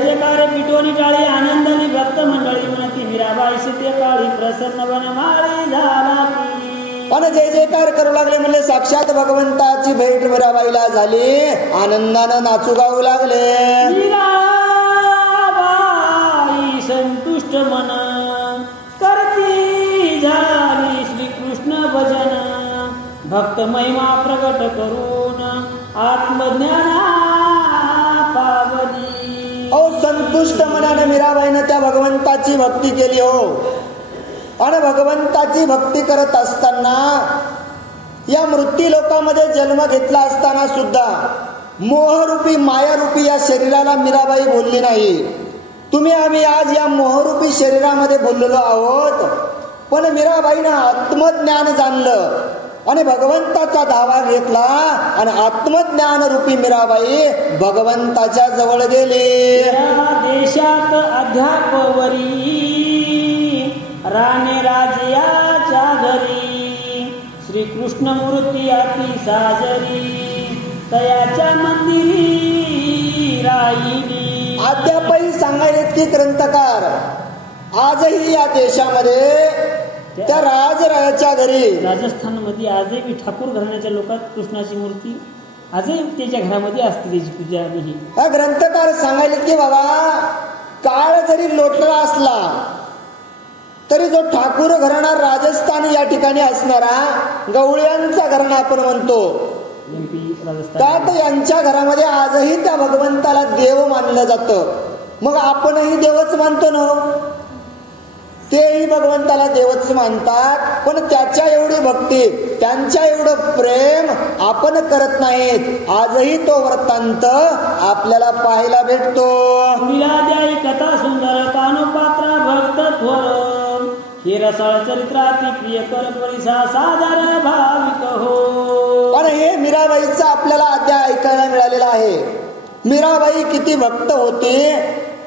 जयकार पिटोनी टाळी आनंदाने भक्त मंडळी म्हणती मीराबाई सीते काळी प्रसन्न वनमाळी झाला की. आणि जय जयकार करू लागले म्हणले साक्षात भगवंताची भेट मीराबाईला झाली. आनंदानं नाचू गाऊ लागले. मीराबाई संतुष्ट मन करती झाली श्रीकृष्ण भजन भक्त महिमा प्रगट करून आत्मज्ञाना पावली. संतुष्ट मनाने मीराबाईनं त्या भगवंताची भक्ती केली हो. आणि भगवंताची भक्ती करत असताना या मृत्यू लोकामध्ये जन्म घेतला असताना सुद्धा मोहरूपी मायारूपी या शरीराला मीराबाई बोलली नाही. तुम्ही आम्ही आज या मोहरूपी शरीरामध्ये बोललेलो आहोत. पण मीराबाईनं आत्मज्ञान जाणलं आणि भगवंताचा धावा घेतला आणि आत्मज्ञान रूपी मीराबाई भगवंताच्या जवळ गेली. देशात अध्यापवरी राणे राजयाच्या घरी श्रीकृष्ण मूर्ती अति साजरी तयाच्या मंदिरी राहिली. अद्यापही सांगायलेत की ग्रंथकार आजही या देशामध्ये त्या राजरायाच्या घरी राजस्थान मध्ये आजही ठाकूर घराण्याच्या लोकात कृष्णाची मूर्ती आजही त्याच्या घरामध्ये असते त्याची पूजा. आणि हा ग्रंथकार सांगायलेत की बाबा काळ जरी लोटला असला तरी जो ठाकूर घराणा राजस्थान या ठिकाणी असणारा गवळ्यांचा घराणा आपण म्हणतो त्यात यांच्या घरामध्ये आजही त्या भगवंताला देव मानलं जातं. मग आपणही देवच मानतो ना. तेही भगवंताला देवच मानतात पण त्याच्या एवढी भक्ती त्यांच्या एवढं प्रेम आपण करत नाहीत. आजही तो वृत्तांत आपल्याला पाहायला भेटतो. कथा सुंदर कानोपात्रा भक्त थोर हे रसाळ चरित्राती प्रिय कर परिसा साधारण भाविक हो. पण हे मीराबाईचं आपल्याला अध्याय ऐकायला मिळालेलं आहे. मीराबाई किती भक्त होती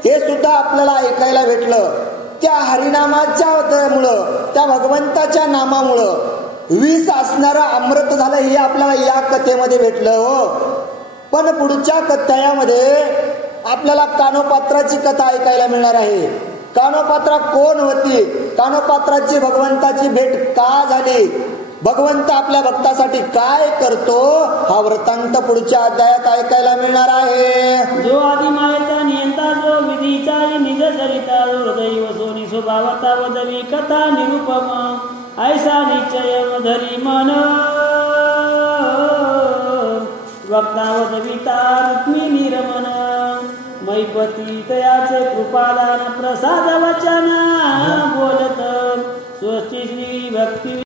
हे सुद्धा आपल्याला ऐकायला भेटलं. त्या हरिनामाच्या मुळं त्या भगवंताच्या नामामुळं विष असणारं अमृत झालं हे आपल्याला या कथेमध्ये भेटलं हो. पण पुढच्या कथ्यामध्ये आपल्याला कानोपात्राची कथा ऐकायला मिळणार आहे. कानोपात्रा कोण होती, कानोपात्राची भगवंताची भेट का झाली, भगवंत आपल्या भक्तासाठी काय करतो हा वृत्तांत पुढच्या अध्यायात ऐकायला मिळणार आहे. जो आदि मायेचा नियंता जो विधीचा निज चरिता हृदय सोनी स्वभावता वदवी कथा निरुपम ऐसा निश्चय धरी मन वक्ता वदविता रुक्मिणी रमण मैपती तयाचे कृपादान प्रसाद वचन बोलत स्वस्ती श्री भक्ती